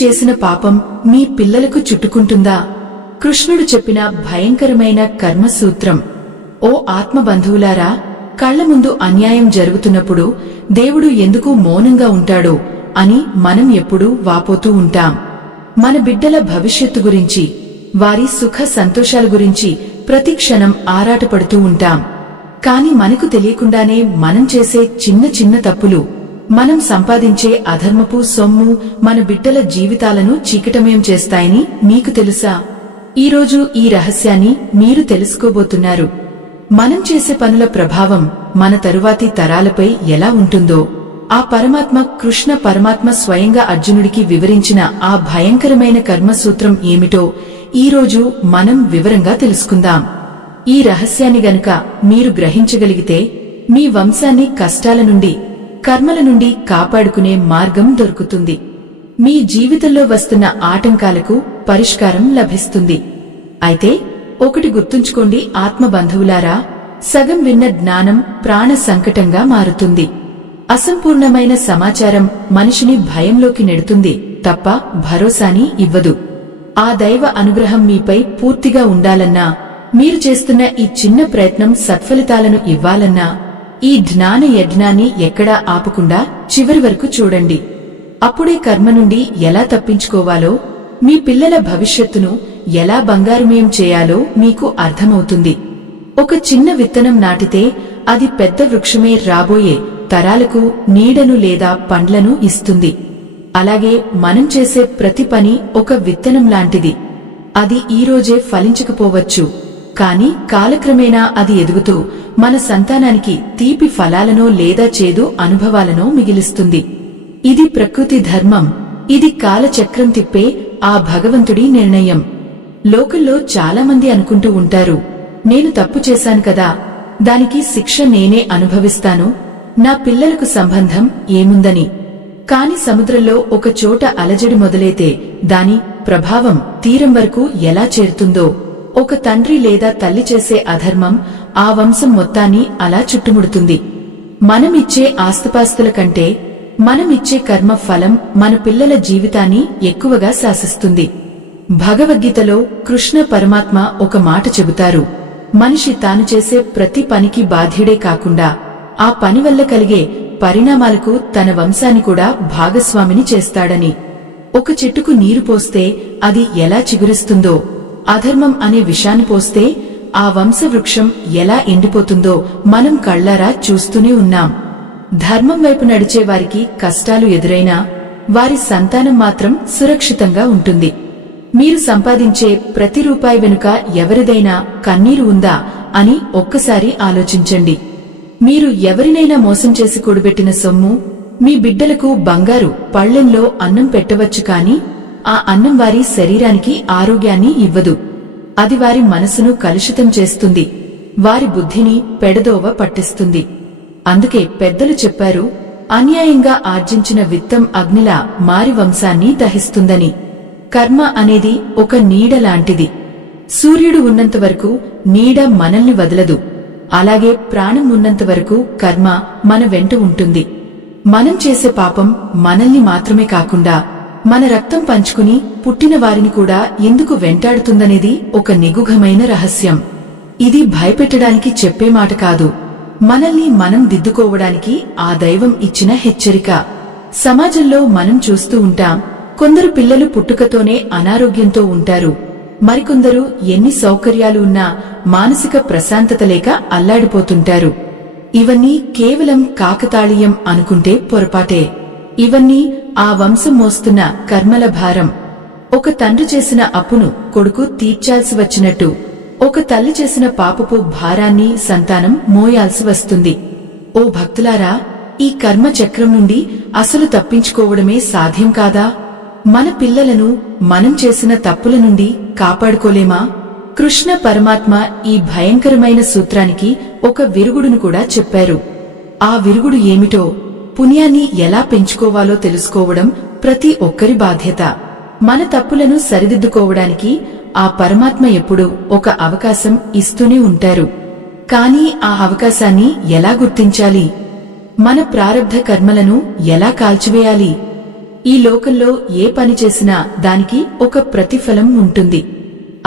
చేసిన పాపం మీ పిల్లలకు చుట్టుకుంటుందా? కృష్ణుడు చెప్పిన భయంకరమైన కర్మసూత్రం. ఓ ఆత్మబంధువులారా, కళ్ల ముందు అన్యాయం జరుగుతున్నప్పుడు దేవుడు ఎందుకు మౌనంగా ఉంటాడో అని మనం ఎప్పుడూ వాపోతూ ఉంటాం. మన బిడ్డల భవిష్యత్తు గురించి, వారి సుఖ సంతోషాల గురించి ప్రతి క్షణం ఆరాటపడుతూ ఉంటాం. కాని మనకు తెలియకుండానే మనం చేసే చిన్న చిన్న తప్పులు, మనం సంపాదించే అధర్మపు సొమ్ము మన బిడ్డల జీవితాలను చీకటమయం చేస్తాయని మీకు తెలుసా? ఈరోజు ఈ రహస్యాన్ని మీరు తెలుసుకోబోతున్నారు. మనం చేసే పనుల ప్రభావం మన తరువాతి తరాలపై ఎలా ఉంటుందో ఆ పరమాత్మ కృష్ణ పరమాత్మ స్వయంగా అర్జునుడికి వివరించిన ఆ భయంకరమైన కర్మసూత్రం ఏమిటో ఈరోజు మనం వివరంగా తెలుసుకుందాం. ఈ రహస్యాన్ని గనుక మీరు గ్రహించగలిగితే మీ వంశాన్ని కష్టాల నుండి, కర్మల నుండి కాపాడుకునే మార్గం దొరుకుతుంది. మీ జీవితంలో వస్తున్న ఆటంకాలకు పరిష్కారం లభిస్తుంది. అయితే ఒకటి గుర్తుంచుకోండి ఆత్మబంధువులారా, సగం విన్న జ్ఞానం ప్రాణ సంకటంగా మారుతుంది. అసంపూర్ణమైన సమాచారం మనిషిని భయంలోకి నెడుతుంది తప్ప భరోసాని ఇవ్వదు. ఆ దైవ అనుగ్రహం మీపై పూర్తిగా ఉండాలన్నా, మీరు చేస్తున్న ఈ చిన్న ప్రయత్నం సత్ఫలితాలను ఇవ్వాలన్నా ఈ జ్ఞాన యజ్ఞాన్ని ఎక్కడా ఆపకుండా చివరి వరకు చూడండి. అప్పుడే కర్మ నుండి ఎలా తప్పించుకోవాలో, మీ పిల్లల భవిష్యత్తును ఎలా బంగారుమయం చేయాలో మీకు అర్థమవుతుంది. ఒక చిన్న విత్తనం నాటితే అది పెద్ద వృక్షమే రాబోయే తరాలకు నీడను లేదా పండ్లను ఇస్తుంది. అలాగే మనం చేసే ప్రతి పని ఒక విత్తనం లాంటిది. అది ఈరోజే ఫలించకపోవచ్చు, కాని కాలక్రమేణా అది ఎదుగుతూ మన సంతానానికి తీపి ఫలాలనో లేదా చేదు అనుభవాలనో మిగిలిస్తుంది. ఇది ప్రకృతి ధర్మం. ఇది కాలచక్రం తిప్పే ఆ భగవంతుడి నిర్ణయం. లోకంలో చాలామంది అనుకుంటూ ఉంటారు, నేను తప్పు చేశాను కదా, దానికి శిక్ష నేనే అనుభవిస్తాను, నా పిల్లలకు సంబంధం ఏముందని. కాని సముద్రంలో ఒక చోట అలజడి మొదలైతే దాని ప్రభావం తీరం వరకు ఎలా చేరుతుందో, ఒక తండ్రి లేదా తల్లి చేసే అధర్మం ఆ వంశం మొత్తాన్ని అలా చుట్టుముడుతుంది. మనమిచ్చే ఆస్తిపాస్తుల కంటే మనమిచ్చే కర్మ ఫలం మన పిల్లల జీవితాన్ని ఎక్కువగా శాసిస్తుంది. భగవద్గీతలో కృష్ణ పరమాత్మ ఒక మాట చెబుతారు, మనిషి తాను చేసే ప్రతి పనికి బాధ్యుడే కాకుండా ఆ పని వల్ల కలిగే పరిణామాలకు తన వంశాన్ని కూడా భాగస్వామిని చేస్తాడని. ఒక చెట్టుకు నీరు పోస్తే అది ఎలా చిగురిస్తుందో, అధర్మం అనే విషాన్ని పోస్తే ఆ వంశవృక్షం ఎలా ఎండిపోతుందో మనం కళ్లారా చూస్తూనే ఉన్నాం. ధర్మం వైపు నడిచే వారికి కష్టాలు ఎదురైనా వారి సంతానం మాత్రం సురక్షితంగా ఉంటుంది. మీరు సంపాదించే ప్రతి రూపాయి వెనుక ఎవరిదైనా కన్నీరు ఉందా అని ఒక్కసారి ఆలోచించండి. మీరు ఎవరినైనా మోసం చేసి కూడబెట్టిన సొమ్ము మీ బిడ్డలకు బంగారు పళ్లెంలో అన్నం పెట్టవచ్చు, కాని ఆ అన్నం వారి శరీరానికి ఆరోగ్యాన్ని ఇవ్వదు. అది వారి మనసును కలుషితం చేస్తుంది, వారి బుద్ధిని పెడదోవ పట్టిస్తుంది. అందుకే పెద్దలు చెప్పారు, అన్యాయంగా ఆర్జించిన విత్తం అగ్నిలా మారి వంశాన్ని దహిస్తుందని. కర్మ అనేది ఒక నీడ లాంటిది. సూర్యుడు ఉన్నంతవరకు నీడ మనల్ని వదలదు. అలాగే ప్రాణం ఉన్నంతవరకు కర్మ మన వెంట ఉంటుంది. మనం చేసే పాపం మనల్ని మాత్రమే కాకుండా మన రక్తం పంచుకుని పుట్టిన వారిని కూడా ఎందుకు వెంటాడుతుందనేది ఒక నిగూఢమైన రహస్యం. ఇది భయపెట్టడానికి చెప్పే మాట కాదు, మనల్ని మనం దిద్దుకోవడానికి ఆ దైవం ఇచ్చిన హెచ్చరిక. సమాజంలో మనం చూస్తూ ఉంటాం, కొందరు పిల్లలు పుట్టుకతోనే అనారోగ్యంతో ఉంటారు. మరికొందరు ఎన్ని సౌకర్యాలు ఉన్నా మానసిక ప్రశాంతత లేక అల్లాడిపోతుంటారు. ఇవన్నీ కేవలం కాకతాళీయం అనుకుంటే పొరపాటే. ఇవన్నీ ఆ వంశం మోస్తున్న కర్మల భారం. ఒక తండ్రి చేసిన అప్పును కొడుకు తీర్చాల్సి వచ్చినట్టు ఒక తల్లి చేసిన పాపపు భారాన్ని సంతానం మోయాల్సి వస్తుంది. ఓ భక్తులారా, ఈ కర్మ చక్రం నుండి అసలు తప్పించుకోవడమే సాధ్యం కాదా? మన పిల్లలను మనం చేసిన తప్పుల నుండి కాపాడుకోలేమా? కృష్ణ పరమాత్మ ఈ భయంకరమైన సూత్రానికి ఒక విరుగుడును కూడా చెప్పారు. ఆ విరుగుడు ఏమిటో, పుణ్యాన్ని ఎలా పెంచుకోవాలో తెలుసుకోవడం ప్రతి ఒక్కరి బాధ్యత. మన తప్పులను సరిదిద్దుకోవడానికి ఆ పరమాత్మ ఎప్పుడూ ఒక అవకాశం ఇస్తూనే ఉంటారు. కానీ ఆ అవకాశాన్ని ఎలా గుర్తించాలి? మన ప్రారబ్ధ కర్మలను ఎలా కాల్చివేయాలి? ఈ లోకంలో ఏ పని చేసినా దానికి ఒక ప్రతిఫలం ఉంటుంది.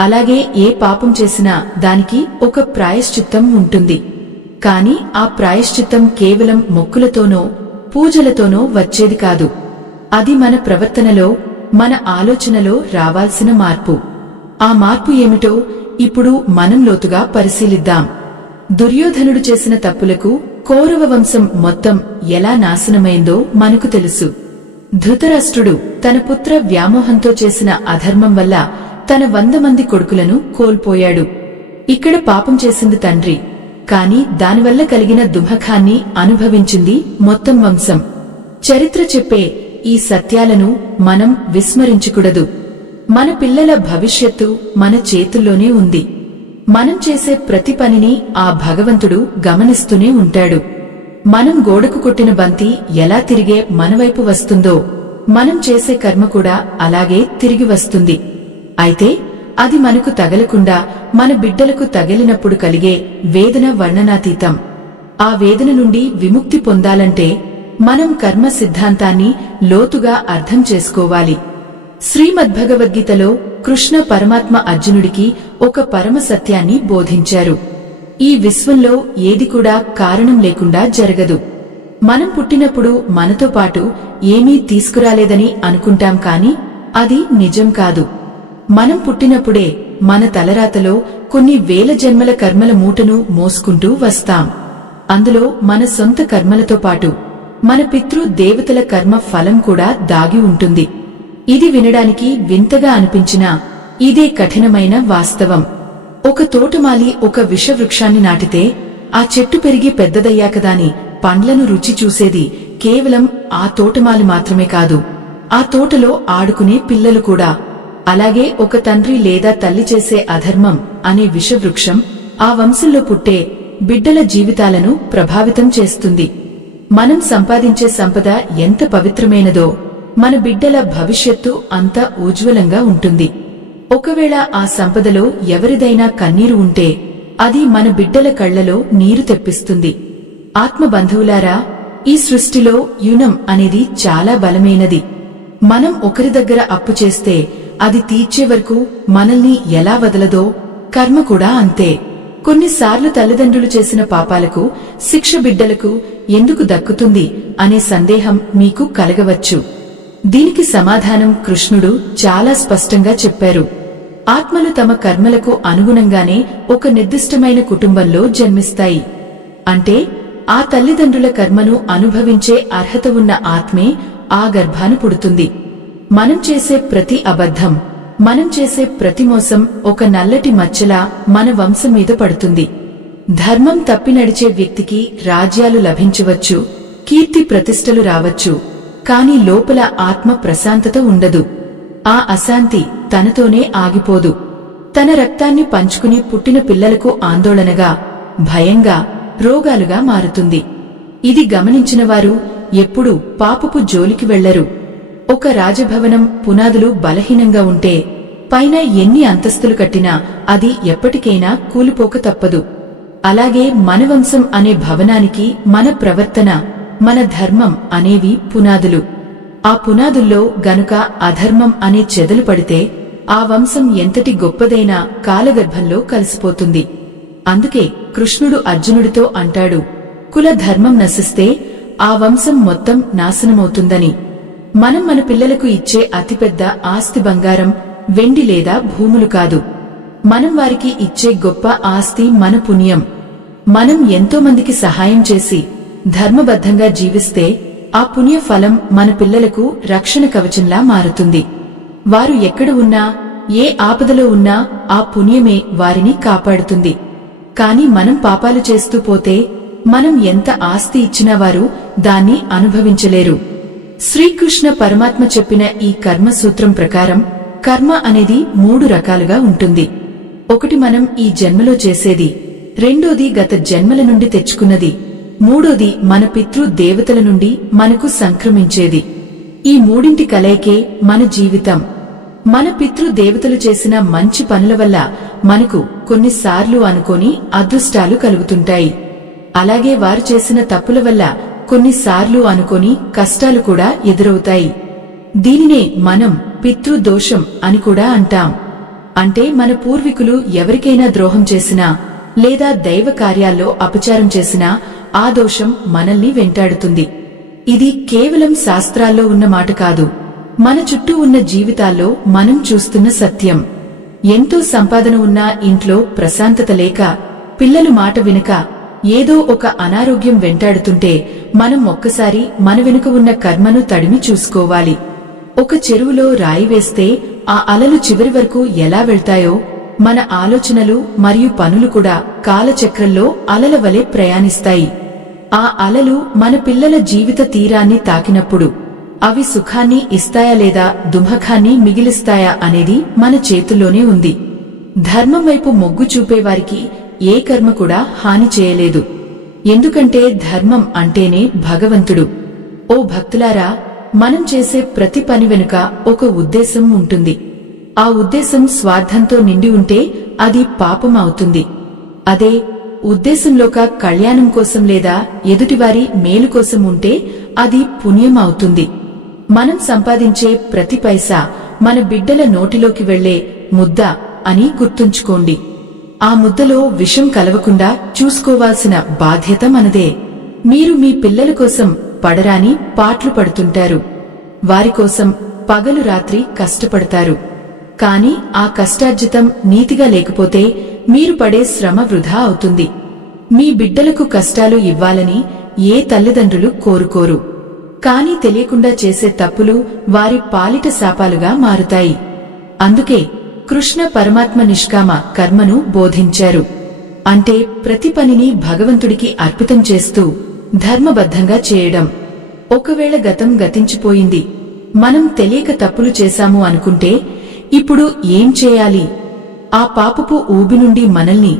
అలాగే ఏ పాపం చేసినా దానికి ఒక ప్రాయశ్చిత్తం ఉంటుంది. కాని ఆ ప్రాయశ్చిత్తం కేవలం మొక్కులతోనో పూజలతోనో వచ్చేది కాదు. అది మన ప్రవర్తనలో, మన ఆలోచనలో రావాల్సిన మార్పు. ఆ మార్పు ఏమిటో ఇప్పుడు మనం లోతుగా పరిశీలిద్దాం. దుర్యోధనుడు చేసిన తప్పులకు కౌరవ వంశం మొత్తం ఎలా నాశనమైందో మనకు తెలుసు. ధృతరాష్ట్రుడు తన పుత్ర వ్యామోహంతో చేసిన అధర్మం వల్ల తన 100 మంది కొడుకులను కోల్పోయాడు. ఇక్కడ పాపం చేసింది తండ్రి, కాని దానివల్ల కలిగిన దుఃఖాన్ని అనుభవించింది మొత్తం వంశం. చరిత్ర చెప్పే ఈ సత్యాలను మనం విస్మరించకూడదు. మన పిల్లల భవిష్యత్తు మన చేతుల్లోనే ఉంది. మనం చేసే ప్రతి పనిని ఆ భగవంతుడు గమనిస్తూనే ఉంటాడు. మనం గోడకు కొట్టిన బంతి ఎలా తిరిగే మనవైపు వస్తుందో మనం చేసే కర్మ కూడా అలాగే తిరిగి వస్తుంది. అయితే అది మనకు తగలకుండా మన బిడ్డలకు తగిలినప్పుడు కలిగే వేదన వర్ణనాతీతం. ఆ వేదన నుండి విముక్తి పొందాలంటే మనం కర్మ సిద్ధాంతాన్ని లోతుగా అర్థం చేసుకోవాలి. శ్రీమద్భగవద్గీతలో కృష్ణ పరమాత్మ అర్జునుడికి ఒక పరమ సత్యాన్ని బోధించారు. ఈ విశ్వంలో ఏది కూడా కారణం లేకుండా జరగదు. మనం పుట్టినప్పుడు మనతో పాటు ఏమీ తీసుకురాలేదని అనుకుంటాం, కాని అది నిజం కాదు. మనం పుట్టినప్పుడే మన తలరాతలో కొన్ని వేల జన్మల కర్మల మూటను మోసుకుంటూ వస్తాం. అందులో మన సొంత కర్మలతో పాటు మన పితృ దేవతల కర్మ ఫలం కూడా దాగి ఉంటుంది. ఇది వినడానికి వింతగా అనిపించినా ఇదే కఠినమైన వాస్తవం. ఒక తోటమాలి ఒక విషవృక్షాన్ని నాటితే ఆ చెట్టు పెరిగి పెద్దదయ్యాకదాని పండ్లను రుచి చూసేది కేవలం ఆ తోటమాలి మాత్రమే కాదు, ఆ తోటలో ఆడుకునే పిల్లలు కూడా. అలాగే ఒక తండ్రి లేదా తల్లి చేసే అధర్మం అనే విషవృక్షం ఆ వంశంలో పుట్టే బిడ్డల జీవితాలను ప్రభావితం చేస్తుంది. మనం సంపాదించే సంపద ఎంత పవిత్రమైనదో మన బిడ్డల భవిష్యత్తు అంత ఉజ్వలంగా ఉంటుంది. ఒకవేళ ఆ సంపదలో ఎవరిదైనా కన్నీరు ఉంటే అది మన బిడ్డల కళ్లలో నీరు తెప్పిస్తుంది. ఆత్మబంధువులారా, ఈ సృష్టిలో యునం అనేది చాలా బలమైనది. మనం ఒకరి దగ్గర అప్పు చేస్తే అది తీర్చే వరకు మనల్ని ఎలా వదలదో కర్మ కూడా అంతే. కొన్నిసార్లు తల్లిదండ్రులు చేసిన పాపాలకు శిక్ష బిడ్డలకు ఎందుకు దక్కుతుంది అనే సందేహం మీకు కలగవచ్చు. దీనికి సమాధానం కృష్ణుడు చాలా స్పష్టంగా చెప్పారు. ఆత్మలు తమ కర్మలకు అనుగుణంగానే ఒక నిర్దిష్టమైన కుటుంబంలో జన్మిస్తాయి. అంటే ఆ తల్లిదండ్రుల కర్మను అనుభవించే అర్హత ఉన్న ఆత్మే ఆ గర్భాన పుడుతుంది. మనం చేసే ప్రతి అబద్ధం, మనం చేసే ప్రతి మోసం ఒక నల్లటి మచ్చలా మన వంశం మీద పడుతుంది. ధర్మం తప్పి నడిచే వ్యక్తికి రాజ్యాలు లభించవచ్చు, కీర్తి ప్రతిష్టలు రావచ్చు, కాని లోపల ఆత్మ ప్రశాంతత ఉండదు. ఆ అశాంతి తనతోనే ఆగిపోదు. తన రక్తాన్ని పంచుకుని పుట్టిన పిల్లలకు ఆందోళనగా, భయంగా, రోగాలుగా మారుతుంది. ఇది గమనించిన వారు ఎప్పుడూ పాపపు జోలికి వెళ్లరు. ఒక రాజభవనం పునాదులు బలహీనంగా ఉంటే పైన ఎన్ని అంతస్తులు కట్టినా అది ఎప్పటికైనా కూలిపోక తప్పదు. అలాగే మన వంశం అనే భవనానికి మన ప్రవర్తన, మన ధర్మం అనేవి పునాదులు. ఆ పునాదుల్లో గనుక అధర్మం అనే చెదలు పడితే ఆ వంశం ఎంతటి గొప్పదైనా కాలగర్భంలో కలిసిపోతుంది. అందుకే కృష్ణుడు అర్జునుడితో అంటాడు, కుల ధర్మం నశిస్తే ఆ వంశం మొత్తం నాశనమవుతుందని. మనం మన పిల్లలకు ఇచ్చే అతిపెద్ద ఆస్తి బంగారం, వెండి లేదా భూములు కాదు. మనం వారికి ఇచ్చే గొప్ప ఆస్తి మన పుణ్యం. మనం ఎంతో మందికి సహాయం చేసి ధర్మబద్ధంగా జీవిస్తే ఆ పుణ్య ఫలం మన పిల్లలకు రక్షణ కవచంలా మారుతుంది. వారు ఎక్కడ ఉన్నా, ఏ ఆపదలో ఉన్నా ఆ పుణ్యమే వారిని కాపాడుతుంది. కాని మనం పాపాలు చేస్తూ పోతే మనం ఎంత ఆస్తి ఇచ్చినా వారు దాన్ని అనుభవించలేరు. శ్రీకృష్ణ పరమాత్మ చెప్పిన ఈ కర్మ సూత్రం ప్రకారం కర్మ అనేది 3 రకాలుగా ఉంటుంది. ఒకటి మనం ఈ జన్మలో చేసేది, రెండోది గత జన్మల నుండి తెచ్చుకున్నది, మూడోది మన పితృ దేవతల నుండి మనకు సంక్రమించేది. ఈ మూడింటి కలయికే మన జీవితం. మన పితృ దేవతలు చేసిన మంచి పనుల వల్ల మనకు కొన్నిసార్లు అనుకోని అదృష్టాలు కలుగుతుంటాయి. అలాగే వారు చేసిన తప్పుల వల్ల కొన్నిసార్లు అనుకోని కష్టాలు కూడా ఎదురవుతాయి. దీనినే మనం పితృదోషం అని కూడా అంటాం. అంటే మన పూర్వీకులు ఎవరికైనా ద్రోహం చేసినా లేదా దైవ కార్యాల్లో అపచారం చేసినా ఆ దోషం మనల్ని వెంటాడుతుంది. ఇది కేవలం శాస్త్రాల్లో ఉన్న మాట కాదు, మన చుట్టూ ఉన్న జీవితాల్లో మనం చూస్తున్న సత్యం. ఎంతో సంపాదన ఉన్నా ఇంట్లో ప్రశాంతత లేక, పిల్లలు మాట వినక, ఏదో ఒక అనారోగ్యం వెంటాడుతుంటే మనం ఒక్కసారి మన వెనుక ఉన్న కర్మను తడిమి చూసుకోవాలి. ఒక చెరువులో రాయి వేస్తే ఆ అలలు చివరి వరకు ఎలా వెళ్తాయో, మన ఆలోచనలు మరియు పనులు కూడా కాలచక్రంలో అలల వలె ప్రయాణిస్తాయి. ఆ అలలు మన పిల్లల జీవిత తీరాన్ని తాకినప్పుడు అవి సుఖాన్ని ఇస్తాయా లేదా దుఃఖాన్ని మిగిలిస్తాయా అనేది మన చేతుల్లోనే ఉంది. ధర్మం వైపు మొగ్గు చూపేవారికి ఏ కర్మ కూడా హాని చేయలేదు. ఎందుకంటే ధర్మం అంటేనే భగవంతుడు. ఓ భక్తులారా, మనం చేసే ప్రతి పని వెనుక ఒక ఉద్దేశం ఉంటుంది. ఆ ఉద్దేశం స్వార్థంతో నిండి ఉంటే అది పాపం అవుతుంది. అదే ఉద్దేశంలోక కళ్యాణం కోసం లేదా ఎదుటివారి మేలు కోసం ఉంటే అది పుణ్యం అవుతుంది. మనం సంపాదించే ప్రతి పైసా మన బిడ్డల నోటిలోకి వెళ్లే ముద్ద అని గుర్తుంచుకోండి. ఆ ముద్దలో విషం కలవకుండా చూసుకోవాల్సిన బాధ్యత మనదే. మీరు మీ పిల్లల కోసం పడరాని పాట్లు పడుతుంటారు. వారికోసం పగలు రాత్రి కష్టపడతారు. కాని ఆ కష్టార్జితం నీతిగా లేకపోతే మీరు పడే శ్రమ వృధా అవుతుంది. మీ బిడ్డలకు కష్టాలు ఇవ్వాలని ఏ తల్లిదండ్రులు కోరుకోరు. కాని తెలియకుండా చేసే తప్పులు వారి పాలిట శాపాలుగా మారుతాయి. అందుకే కృష్ణ పరమాత్మ నిష్కామ కర్మను బోధించారు. అంటే ప్రతి పనిని భగవంతుడికి అర్పితం చేస్తూ ధర్మబద్ధంగా చేయడం. ఒకవేళ గతం గతించిపోయింది, మనం తెలియక తప్పులు చేశాము అనుకుంటే ఇప్పుడు ఏం చేయాలి? ఆ పాపపు ఊబి నుండి మనల్ని,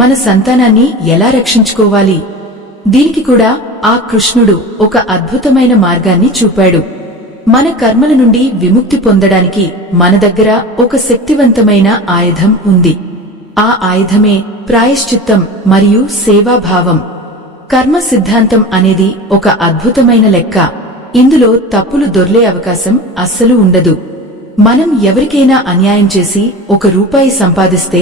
మన సంతానాన్ని ఎలా రక్షించుకోవాలి? దీనికి కూడా ఆ కృష్ణుడు ఒక అద్భుతమైన మార్గాన్ని చూపాడు. మన కర్మల నుండి విముక్తి పొందడానికి మన దగ్గర ఒక శక్తివంతమైన ఆయుధం ఉంది. ఆ ఆయుధమే ప్రాయశ్చిత్తం మరియు సేవాభావం. కర్మ సిద్ధాంతం అనేది ఒక అద్భుతమైన లెక్క. ఇందులో తప్పులు దొర్లే అవకాశం అస్సలు ఉండదు. మనం ఎవరికైనా అన్యాయం చేసి ₹1 సంపాదిస్తే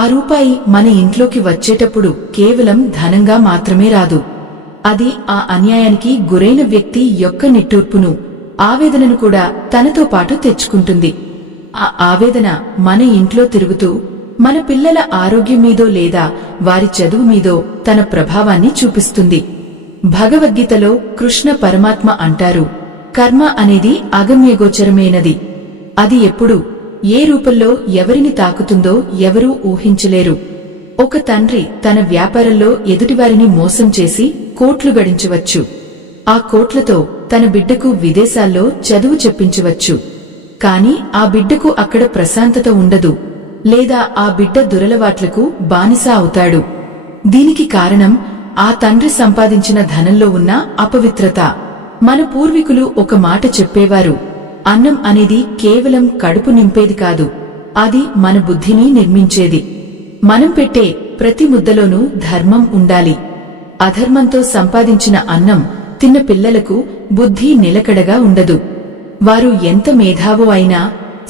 ఆ రూపాయి మన ఇంట్లోకి వచ్చేటప్పుడు కేవలం ధనంగా మాత్రమే రాదు. అది ఆ అన్యాయానికి గురైన వ్యక్తి యొక్క నిట్టూర్పును, ఆవేదనను కూడా తనతో పాటు తెచ్చుకుంటుంది. ఆ ఆవేదన మన ఇంట్లో తిరుగుతూ మన పిల్లల ఆరోగ్యం మీదో లేదా వారి చదువు మీదో తన ప్రభావాన్ని చూపిస్తుంది. భగవద్గీతలో కృష్ణ పరమాత్మ అంటారు, కర్మ అనేది అగమ్యగోచరమైనది. అది ఎప్పుడు ఏ రూపంలో ఎవరిని తాకుతుందో ఎవరూ ఊహించలేరు. ఒక తండ్రి తన వ్యాపారంలో ఎదుటివారిని మోసం చేసి కోట్లు గడించవచ్చు. ఆ కోట్లతో తన బిడ్డకు విదేశాల్లో చదువు చెప్పించవచ్చు. కాని ఆ బిడ్డకు అక్కడ ప్రశాంతత ఉండదు, లేదా ఆ బిడ్డ దురలవాట్లకు బానిస అవుతాడు. దీనికి కారణం ఆ తండ్రి సంపాదించిన ధనంలో ఉన్న అపవిత్రత. మన పూర్వీకులు ఒక మాట చెప్పేవారు, అన్నం అనేది కేవలం కడుపు నింపేది కాదు, అది మన బుద్ధిని నిర్మించేది. మనం పెట్టే ప్రతి ముద్దలోనూ ధర్మం ఉండాలి. అధర్మంతో సంపాదించిన అన్నం తిన్న పిల్లలకు బుద్ధి నిలకడగా ఉండదు. వారు ఎంత మేధావో అయినా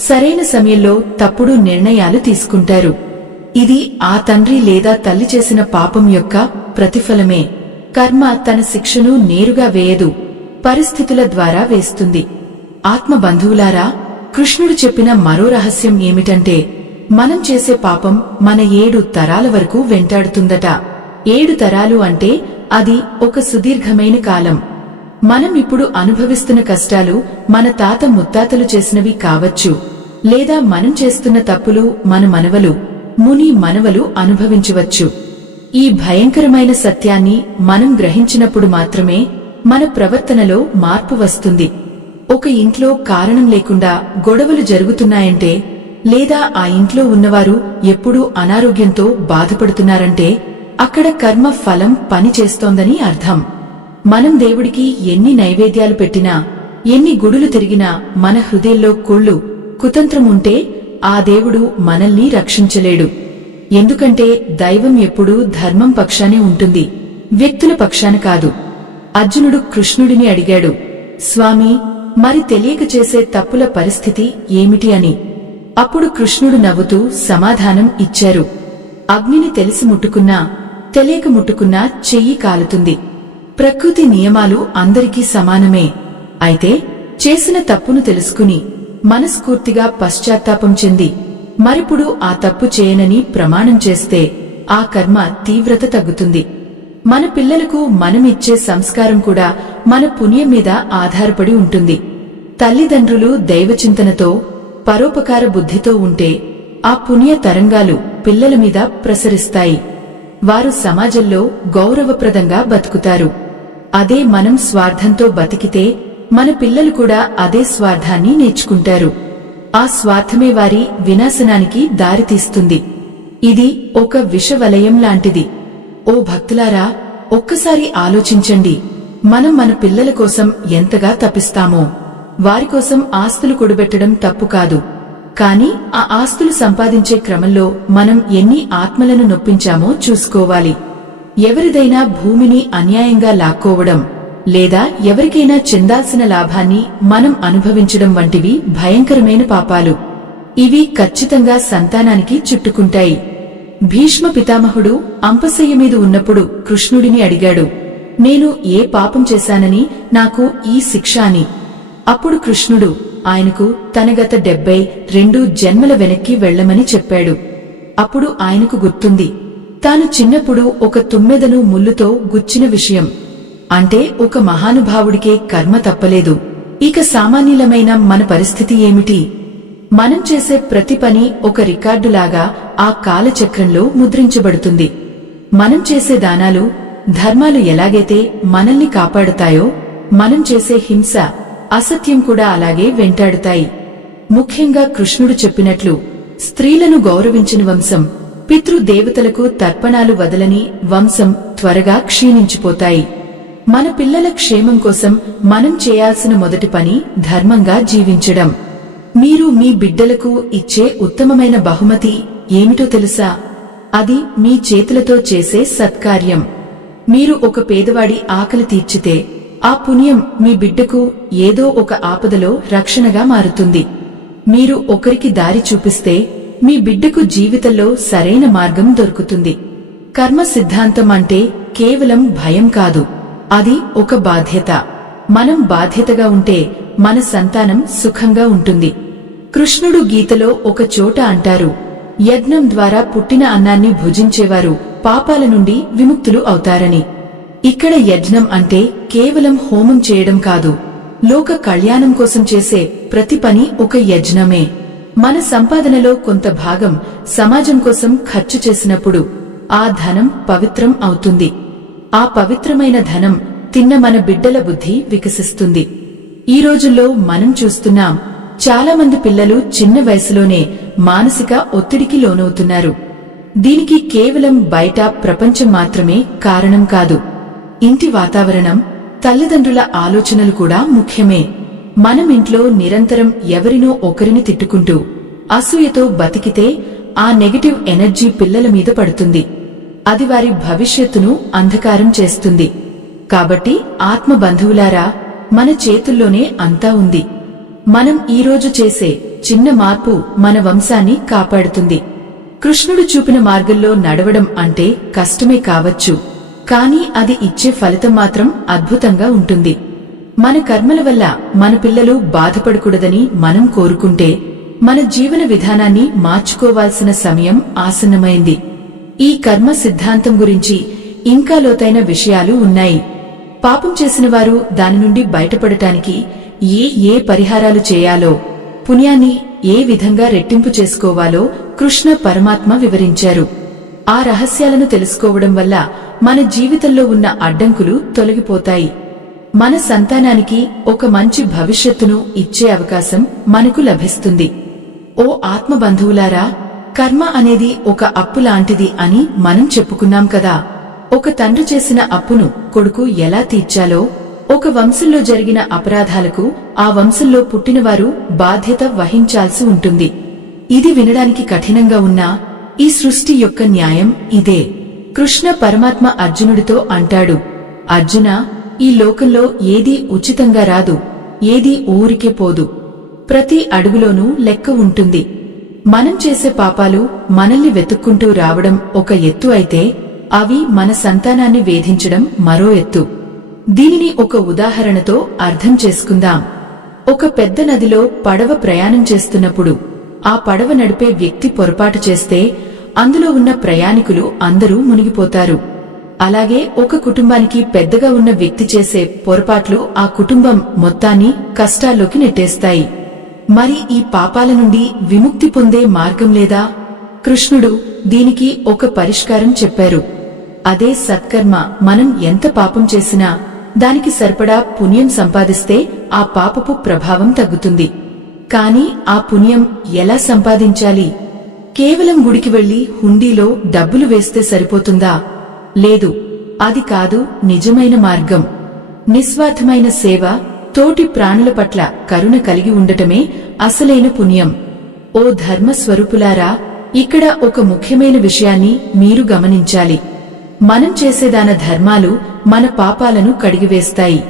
సరైన సమయంలో తప్పుడు నిర్ణయాలు తీసుకుంటారు. ఇది ఆ తండ్రి లేదా తల్లి చేసిన పాపం యొక్క ప్రతిఫలమే. కర్మ తన శిక్షను నేరుగా వేయదు, పరిస్థితుల ద్వారా వేస్తుంది. ఆత్మ బంధువులారా, కృష్ణుడు చెప్పిన మరో రహస్యం ఏమిటంటే, మనం చేసే పాపం మన 7 తరాల వరకు వెంటాడుతుందట. 7 తరాలు అంటే అది ఒక సుదీర్ఘమైన కాలం. మనం ఇప్పుడు అనుభవిస్తున్న కష్టాలు మన తాత ముత్తాతలు చేసినవి కావచ్చు, లేదా మనం చేస్తున్న తప్పులు మన మనవలు, ముని మనవలు అనుభవించవచ్చు. ఈ భయంకరమైన సత్యాన్ని మనం గ్రహించినప్పుడు మాత్రమే మన ప్రవర్తనలో మార్పు వస్తుంది. ఒక ఇంట్లో కారణం లేకుండా గొడవలు జరుగుతున్నాయంటే, లేదా ఆ ఇంట్లో ఉన్నవారు ఎప్పుడూ అనారోగ్యంతో బాధపడుతున్నారంటే అక్కడ కర్మ ఫలం పని చేస్తోందని అర్థం. మనం దేవుడికి ఎన్ని నైవేద్యాలు పెట్టినా, ఎన్ని గుడులు తిరిగినా మన హృదయంలో కుళ్ళు, కుతంత్రం ఉంటే ఆ దేవుడు మనల్ని రక్షించలేడు. ఎందుకంటే దైవం ఎప్పుడూ ధర్మం పక్షానే ఉంటుంది, వ్యక్తుల పక్షాన కాదు. అర్జునుడు కృష్ణుడిని అడిగాడు, స్వామీ, మరి తెలియక చేసే తప్పుల పరిస్థితి ఏమిటి అని. అప్పుడు కృష్ణుడు నవ్వుతూ సమాధానం ఇచ్చారు. అగ్నిని తెలిసి ముట్టుకున్నా తెలియక ముట్టుకున్నా చెయ్యి కాలుతుంది. ప్రకృతి నియమాలు అందరికీ సమానమే. అయితే చేసిన తప్పును తెలుసుకుని మనస్ఫూర్తిగా పశ్చాత్తాపం చెంది మరిప్పుడు ఆ తప్పు చేయనని ప్రమాణం చేస్తే ఆ కర్మ తీవ్రత తగ్గుతుంది. మన పిల్లలకు మనమిచ్చే సంస్కారం కూడా మన పుణ్యం మీద ఆధారపడి ఉంటుంది. తల్లిదండ్రులు దైవచింతనతో పరోపకార బుద్ధితో ఉంటే ఆ పుణ్య తరంగాలు పిల్లల మీద ప్రసరిస్తాయి. వారు సమాజంలో గౌరవప్రదంగా బతుకుతారు. అదే మనం స్వార్థంతో బతికితే మన పిల్లలు కూడా అదే స్వార్థాన్ని నేర్చుకుంటారు. ఆ స్వార్థమే వారి వినాశనానికి దారితీస్తుంది. ఇది ఒక విషవలయం లాంటిది. ఓ భక్తులారా, ఒక్కసారి ఆలోచించండి. మనం మన పిల్లల కోసం ఎంతగా తపిస్తామో. వారికోసం ఆస్తులు కూడబెట్టడం తప్పు కాదు. కాని ఆ ఆస్తులు సంపాదించే క్రమంలో మనం ఎన్ని ఆత్మలను నొప్పించామో చూసుకోవాలి. ఎవరిదైనా భూమిని అన్యాయంగా లాక్కోవడం లేదా ఎవరికైనా చెందాల్సిన లాభాన్ని మనం అనుభవించడం వంటివి భయంకరమైన పాపాలు. ఇవి ఖచ్చితంగా సంతానానికి చుట్టుకుంటాయి. భీష్మ పితామహుడు అంపశయ్య మీద ఉన్నప్పుడు కృష్ణుడిని అడిగాడు, నేను ఏ పాపం చేశానని నాకు ఈ శిక్ష అని. అప్పుడు కృష్ణుడు ఆయనకు తన గత 72 జన్మల వెనక్కి వెళ్లమని చెప్పాడు. అప్పుడు ఆయనకు గుర్తుంది, తాను చిన్నప్పుడు ఒక తుమ్మెదను ముల్లుతో గుచ్చిన విషయం. అంటే ఒక మహానుభావుడికే కర్మ తప్పలేదు. ఇక సామాన్యులమైన మన పరిస్థితి ఏమిటి? మనం చేసే ప్రతి పని ఒక రికార్డులాగా ఆ కాలచక్రంలో ముద్రించబడుతుంది. మనం చేసే దానాలు, ధర్మాలు ఎలాగైతే మనల్ని కాపాడుతాయో, మనం చేసే హింస, అసత్యం కూడా అలాగే వెంటాడుతాయి. ముఖ్యంగా కృష్ణుడు చెప్పినట్లు స్త్రీలను గౌరవించిన వంశం, పితృదేవతలకు తర్పణాలు వదలని వంశం త్వరగా క్షీణించిపోతాయి. మన పిల్లల క్షేమం కోసం మనం చేయాల్సిన మొదటి పని ధర్మంగా జీవించడం. మీరు మీ బిడ్డలకు ఇచ్చే ఉత్తమమైన బహుమతి ఏమిటో తెలుసా? అది మీ చేతులతో చేసే సత్కార్యం. మీరు ఒక పేదవాడి ఆకలి తీర్చితే ఆ పుణ్యం మీ బిడ్డకు ఏదో ఒక ఆపదలో రక్షణగా మారుతుంది. మీరు ఒకరికి దారి చూపిస్తే మీ బిడ్డకు జీవితంలో సరైన మార్గం దొరుకుతుంది. కర్మ సిద్ధాంతం అంటే కేవలం భయం కాదు, అది ఒక బాధ్యత. మనం బాధ్యతగా ఉంటే మన సంతానం సుఖంగా ఉంటుంది. కృష్ణుడు గీతలో ఒక చోట అంటారు, యజ్ఞం ద్వారా పుట్టిన అన్నాన్ని భుజించేవారు పాపాల నుండి విముక్తులు అవుతారని. ఇక్కడ యజ్ఞం అంటే కేవలం హోమం చేయడం కాదు, లోక కళ్యాణం కోసం చేసే ప్రతి పని ఒక యజ్ఞమే. మన సంపాదనలో కొంత భాగం సమాజం కోసం ఖర్చు చేసినప్పుడు ఆ ధనం పవిత్రం అవుతుంది. ఆ పవిత్రమైన ధనం తిన్న మన బిడ్డల బుద్ధి వికసిస్తుంది. ఈ రోజుల్లో మనం చూస్తున్నాం, చాలా మంది పిల్లలు చిన్న వయసులోనే మానసిక ఒత్తిడికి లోనవుతున్నారు. దీనికి కేవలం బయట ప్రపంచం మాత్రమే కారణం కాదు. ఇంటి వాతావరణం, తల్లిదండ్రుల ఆలోచనలు కూడా ముఖ్యమే. మనం ఇంట్లో నిరంతరం ఎవరినో ఒకరిని తిట్టుకుంటూ అసూయతో బతికితే ఆ నెగటివ్ ఎనర్జీ పిల్లల మీద పడుతుంది. అది వారి భవిష్యత్తును అంధకారం చేస్తుంది. కాబట్టి ఆత్మ బంధువులారా, మన చేతుల్లోనే అంతా ఉంది. మనం ఈరోజు చేసే చిన్న మార్పు మన వంశాన్ని కాపాడుతుంది. కృష్ణుడు చూపిన మార్గంలో నడవడం అంటే కష్టమే కావచ్చు, కానీ అది ఇచ్చే ఫలితం మాత్రం అద్భుతంగా ఉంటుంది. మన కర్మల వల్ల మన పిల్లలు బాధపడకూడదని మనం కోరుకుంటే మన జీవన విధానాన్ని మార్చుకోవాల్సిన సమయం ఆసన్నమైంది. ఈ కర్మ సిద్ధాంతం గురించి ఇంకా లోతైన విషయాలు ఉన్నాయి. పాపం చేసిన వారు దాని నుండి బయటపడటానికి ఏ పరిహారాలు చేయాలో, పుణ్యాన్ని ఏ విధంగా రెట్టింపు చేసుకోవాలో కృష్ణ పరమాత్మ వివరించారు. ఆ రహస్యాలను తెలుసుకోవడం వల్ల మన జీవితంలో ఉన్న అడ్డంకులు తొలగిపోతాయి. మన సంతానానికి ఒక మంచి భవిష్యత్తును ఇచ్చే అవకాశం మనకు లభిస్తుంది. ఓ ఆత్మ బంధువులారా, కర్మ అనేది ఒక అప్పు లాంటిది అని మనం చెప్పుకున్నాం కదా. ఒక తండ్రి చేసిన అప్పును కొడుకు ఎలా తీర్చాలో, ఒక వంశంలో జరిగిన అపరాధాలకు ఆ వంశంలో పుట్టినవారు బాధ్యత వహించాల్సి ఉంటుంది. ఇది వినడానికి కఠినంగా ఉన్నా ఈ సృష్టి యొక్క న్యాయం ఇదే. కృష్ణ పరమాత్మ అర్జునుడితో అంటాడు, అర్జునా, ఈ లోకంలో ఏదీ ఉచితంగా రాదు. ఏదీ ఊరికే పోదు. ప్రతి అడుగులోనూ లెక్క ఉంటుంది. మనం చేసే పాపాలు మనల్ని వెతుక్కుంటూ రావడం ఒక ఎత్తు అయితే, అవి మన సంతానాన్ని వేధించడం మరో ఎత్తు. దీనిని ఒక ఉదాహరణతో అర్థం చేసుకుందాం. ఒక పెద్ద నదిలో పడవ ప్రయాణం చేస్తున్నప్పుడు ఆ పడవ నడిపే వ్యక్తి పొరపాటు చేస్తే అందులో ఉన్న ప్రయాణికులు అందరూ మునిగిపోతారు. అలాగే ఒక కుటుంబానికి పెద్దగా ఉన్న వ్యక్తి చేసే పొరపాట్లు ఆ కుటుంబం మొత్తాన్ని కష్టాల్లోకి నెట్టేస్తాయి. మరి ఈ పాపాల నుండి విముక్తి పొందే మార్గం లేదా? కృష్ణుడు దీనికి ఒక పరిష్కారం చెప్పారు. అదే సత్కర్మ. మనం ఎంత పాపం చేసినా దానికి సరిపడా పుణ్యం సంపాదిస్తే ఆ పాపపు ప్రభావం తగ్గుతుంది. కాని ఆ పుణ్యం ఎలా సంపాదించాలి? కేవలం గుడికి వెళ్లి హుండీలో డబ్బులు వేస్తే సరిపోతుందా? లేదు, అది కాదు నిజమైన మార్గం. నిస్వార్థమైన సేవ, తోటి ప్రాణుల పట్ల కరుణ కలిగి ఉండటమే అసలైన పుణ్యం. ఓ ధర్మస్వరూపులారా, ఇక్కడ ఒక ముఖ్యమైన విషయాన్ని మీరు గమనించాలి. మనం చేసేదాన ధర్మాలు మన పాపాలను కడిగివేస్తాయి.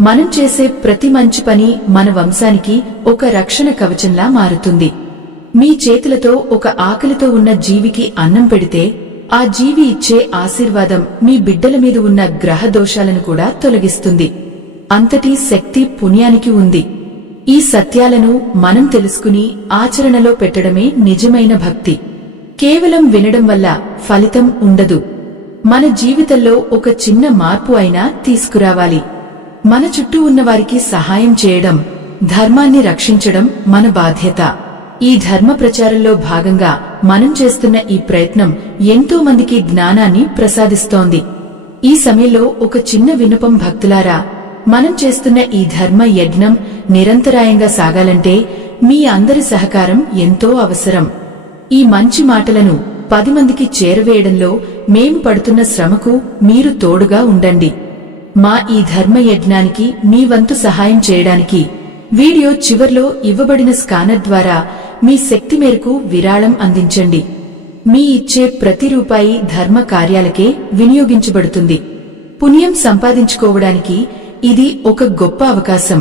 మనం చేసే ప్రతి మంచి పని మన వంశానికి ఒక రక్షణ కవచంలా మారుతుంది. మీ చేతులతో ఒక ఆకలితో ఉన్న జీవికి అన్నం పెడితే ఆ జీవి ఇచ్చే ఆశీర్వాదం మీ బిడ్డల మీద ఉన్న గ్రహ దోషాలను కూడా తొలగిస్తుంది. అంతటి శక్తి పుణ్యానికి ఉంది. ఈ సత్యాలను మనం తెలుసుకుని ఆచరణలో పెట్టడమే నిజమైన భక్తి. కేవలం వినడం వల్ల ఫలితం ఉండదు. మన జీవితంలో ఒక చిన్న మార్పు అయినా తీసుకురావాలి. మన చుట్టూ ఉన్నవారికి సహాయం చేయడం, ధర్మాన్ని రక్షించడం మన బాధ్యత. ఈ ధర్మ ప్రచారంలో భాగంగా మనం చేస్తున్న ఈ ప్రయత్నం ఎంతో మందికి జ్ఞానాన్ని ప్రసాదిస్తోంది. ఈ సమయంలో ఒక చిన్న విన్నపం భక్తులారా, మనం చేస్తున్న ఈ ధర్మ యజ్ఞం నిరంతరాయంగా సాగాలంటే మీ అందరి సహకారం ఎంతో అవసరం. ఈ మంచి మాటలను 10 మందికి చేరవేయడంలో మేము పడుతున్న శ్రమకు మీరు తోడుగా ఉండండి. మా ఈ ధర్మ యజ్ఞానికి మీ వంతు సహాయం చేయడానికి వీడియో చివర్లో ఇవ్వబడిన స్కానర్ ద్వారా మీ శక్తి మేరకు విరాళం అందించండి. మీ ఇచ్చే ప్రతి రూపాయి ధర్మ కార్యాలకే వినియోగించబడుతుంది. పుణ్యం సంపాదించుకోవడానికి ఇది ఒక గొప్ప అవకాశం.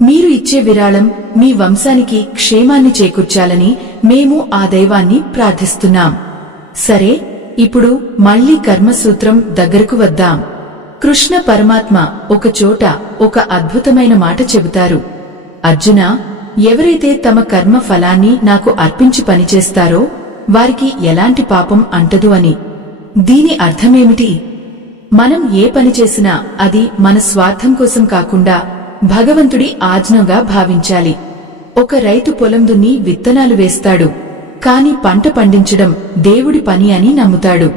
మీరు ఇచ్చే విరాళం మీ వంశానికి క్షేమాన్ని చేకూర్చాలని మేము ఆ దైవాన్ని ప్రార్థిస్తున్నాం. సరే, ఇప్పుడు మళ్లీ కర్మసూత్రం దగ్గరకు వద్దాం. కృష్ణ పరమాత్మ ఒక చోట ఒక అద్భుతమైన మాట చెబుతారు. అర్జున, ఎవరైతే తమ కర్మ ఫలాన్ని నాకు అర్పించి పనిచేస్తారో వారికి ఎలాంటి పాపం అంటదు అని. దీని అర్థమేమిటి? మనం ఏ పని చేసినా అది మన స్వార్థం కోసం కాకుండా భగవంతుడి ఆజ్ఞగా భావించాలి. ఒక రైతు పొలం దున్ని విత్తనాలు వేస్తాడు, కాని పంట పండించడం దేవుడి పని అని నమ్ముతాడు.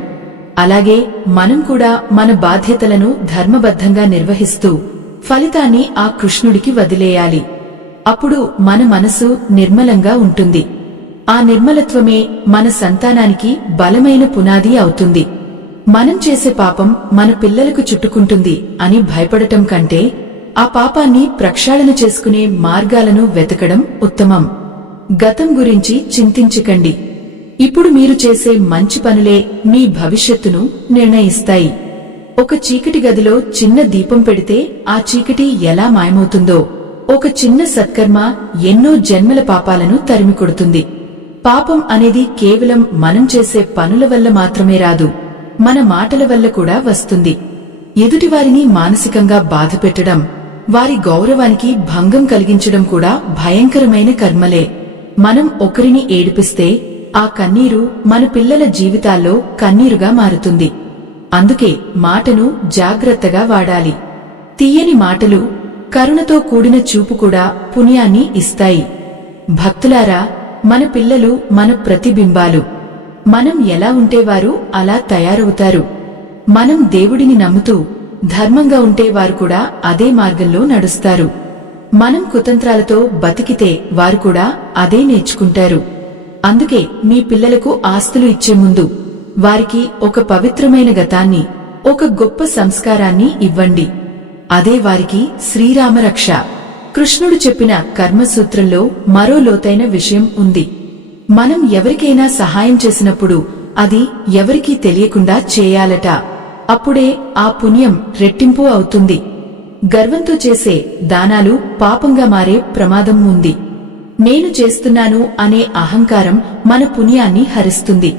అలాగే మనం కూడా మన బాధ్యతలను ధర్మబద్ధంగా నిర్వహిస్తూ ఫలితాన్ని ఆ కృష్ణుడికి వదిలేయాలి. అప్పుడు మన మనసు నిర్మలంగా ఉంటుంది. ఆ నిర్మలత్వమే మన సంతానానికి బలమైన పునాది అవుతుంది. మనం చేసే పాపం మన పిల్లలకు చుట్టుకుంటుంది అని భయపడటం కంటే ఆ పాపాన్ని ప్రక్షాళన చేసుకునే మార్గాలను వెతకడం ఉత్తమం. గతం గురించి చింతించకండి. ఇప్పుడు మీరు చేసే మంచి పనులే మీ భవిష్యత్తును నిర్ణయిస్తాయి. ఒక చీకటి గదిలో చిన్న దీపం పెడితే ఆ చీకటి ఎలా మాయమవుతుందో, ఒక చిన్న సత్కర్మ ఎన్నో జన్మల పాపాలను తరిమికొడుతుంది. పాపం అనేది కేవలం మనం చేసే పనుల వల్ల మాత్రమే రాదు, మన మాటల వల్ల కూడా వస్తుంది. ఎదుటివారిని మానసికంగా బాధపెట్టడం, వారి గౌరవానికి భంగం కలిగించడం కూడా భయంకరమైన కర్మలే. మనం ఒకరిని ఏడిపిస్తే ఆ కన్నీరు మన పిల్లల జీవితాల్లో కన్నీరుగా మారుతుంది. అందుకే మాటను జాగ్రత్తగా వాడాలి. తీయని మాటలు, కరుణతో కూడిన చూపు కూడా పుణ్యాన్ని ఇస్తాయి. భక్తులారా, మన పిల్లలు మన ప్రతిబింబాలు. మనం ఎలా ఉంటే వారు అలా తయారవుతారు. మనం దేవుడిని నమ్ముతూ ధర్మంగా ఉంటే వారు కూడా అదే మార్గంలో నడుస్తారు. మనం కుతంత్రాలతో బతికితే వారు కూడా అదే నేర్చుకుంటారు. అందుకే మీ పిల్లలకు ఆస్తులు ఇచ్చే ముందు వారికి ఒక పవిత్రమైన గతాన్ని, ఒక గొప్ప సంస్కారాన్ని ఇవ్వండి. అదే వారికి శ్రీరామరక్ష. కృష్ణుడు చెప్పిన కర్మసూత్రంలో మరో లోతైన విషయం ఉంది. మనం ఎవరికైనా సహాయం చేసినప్పుడు అది ఎవరికీ తెలియకుండా చేయాలట. అప్పుడే ఆ పుణ్యం రెట్టింపు అవుతుంది. గర్వంతో చేసే దానాలు పాపంగా మారే ప్రమాదం ఉంది. నేను చేస్తున్నాను అనే అహంకారం మన పుణ్యాన్ని హరిస్తుంది.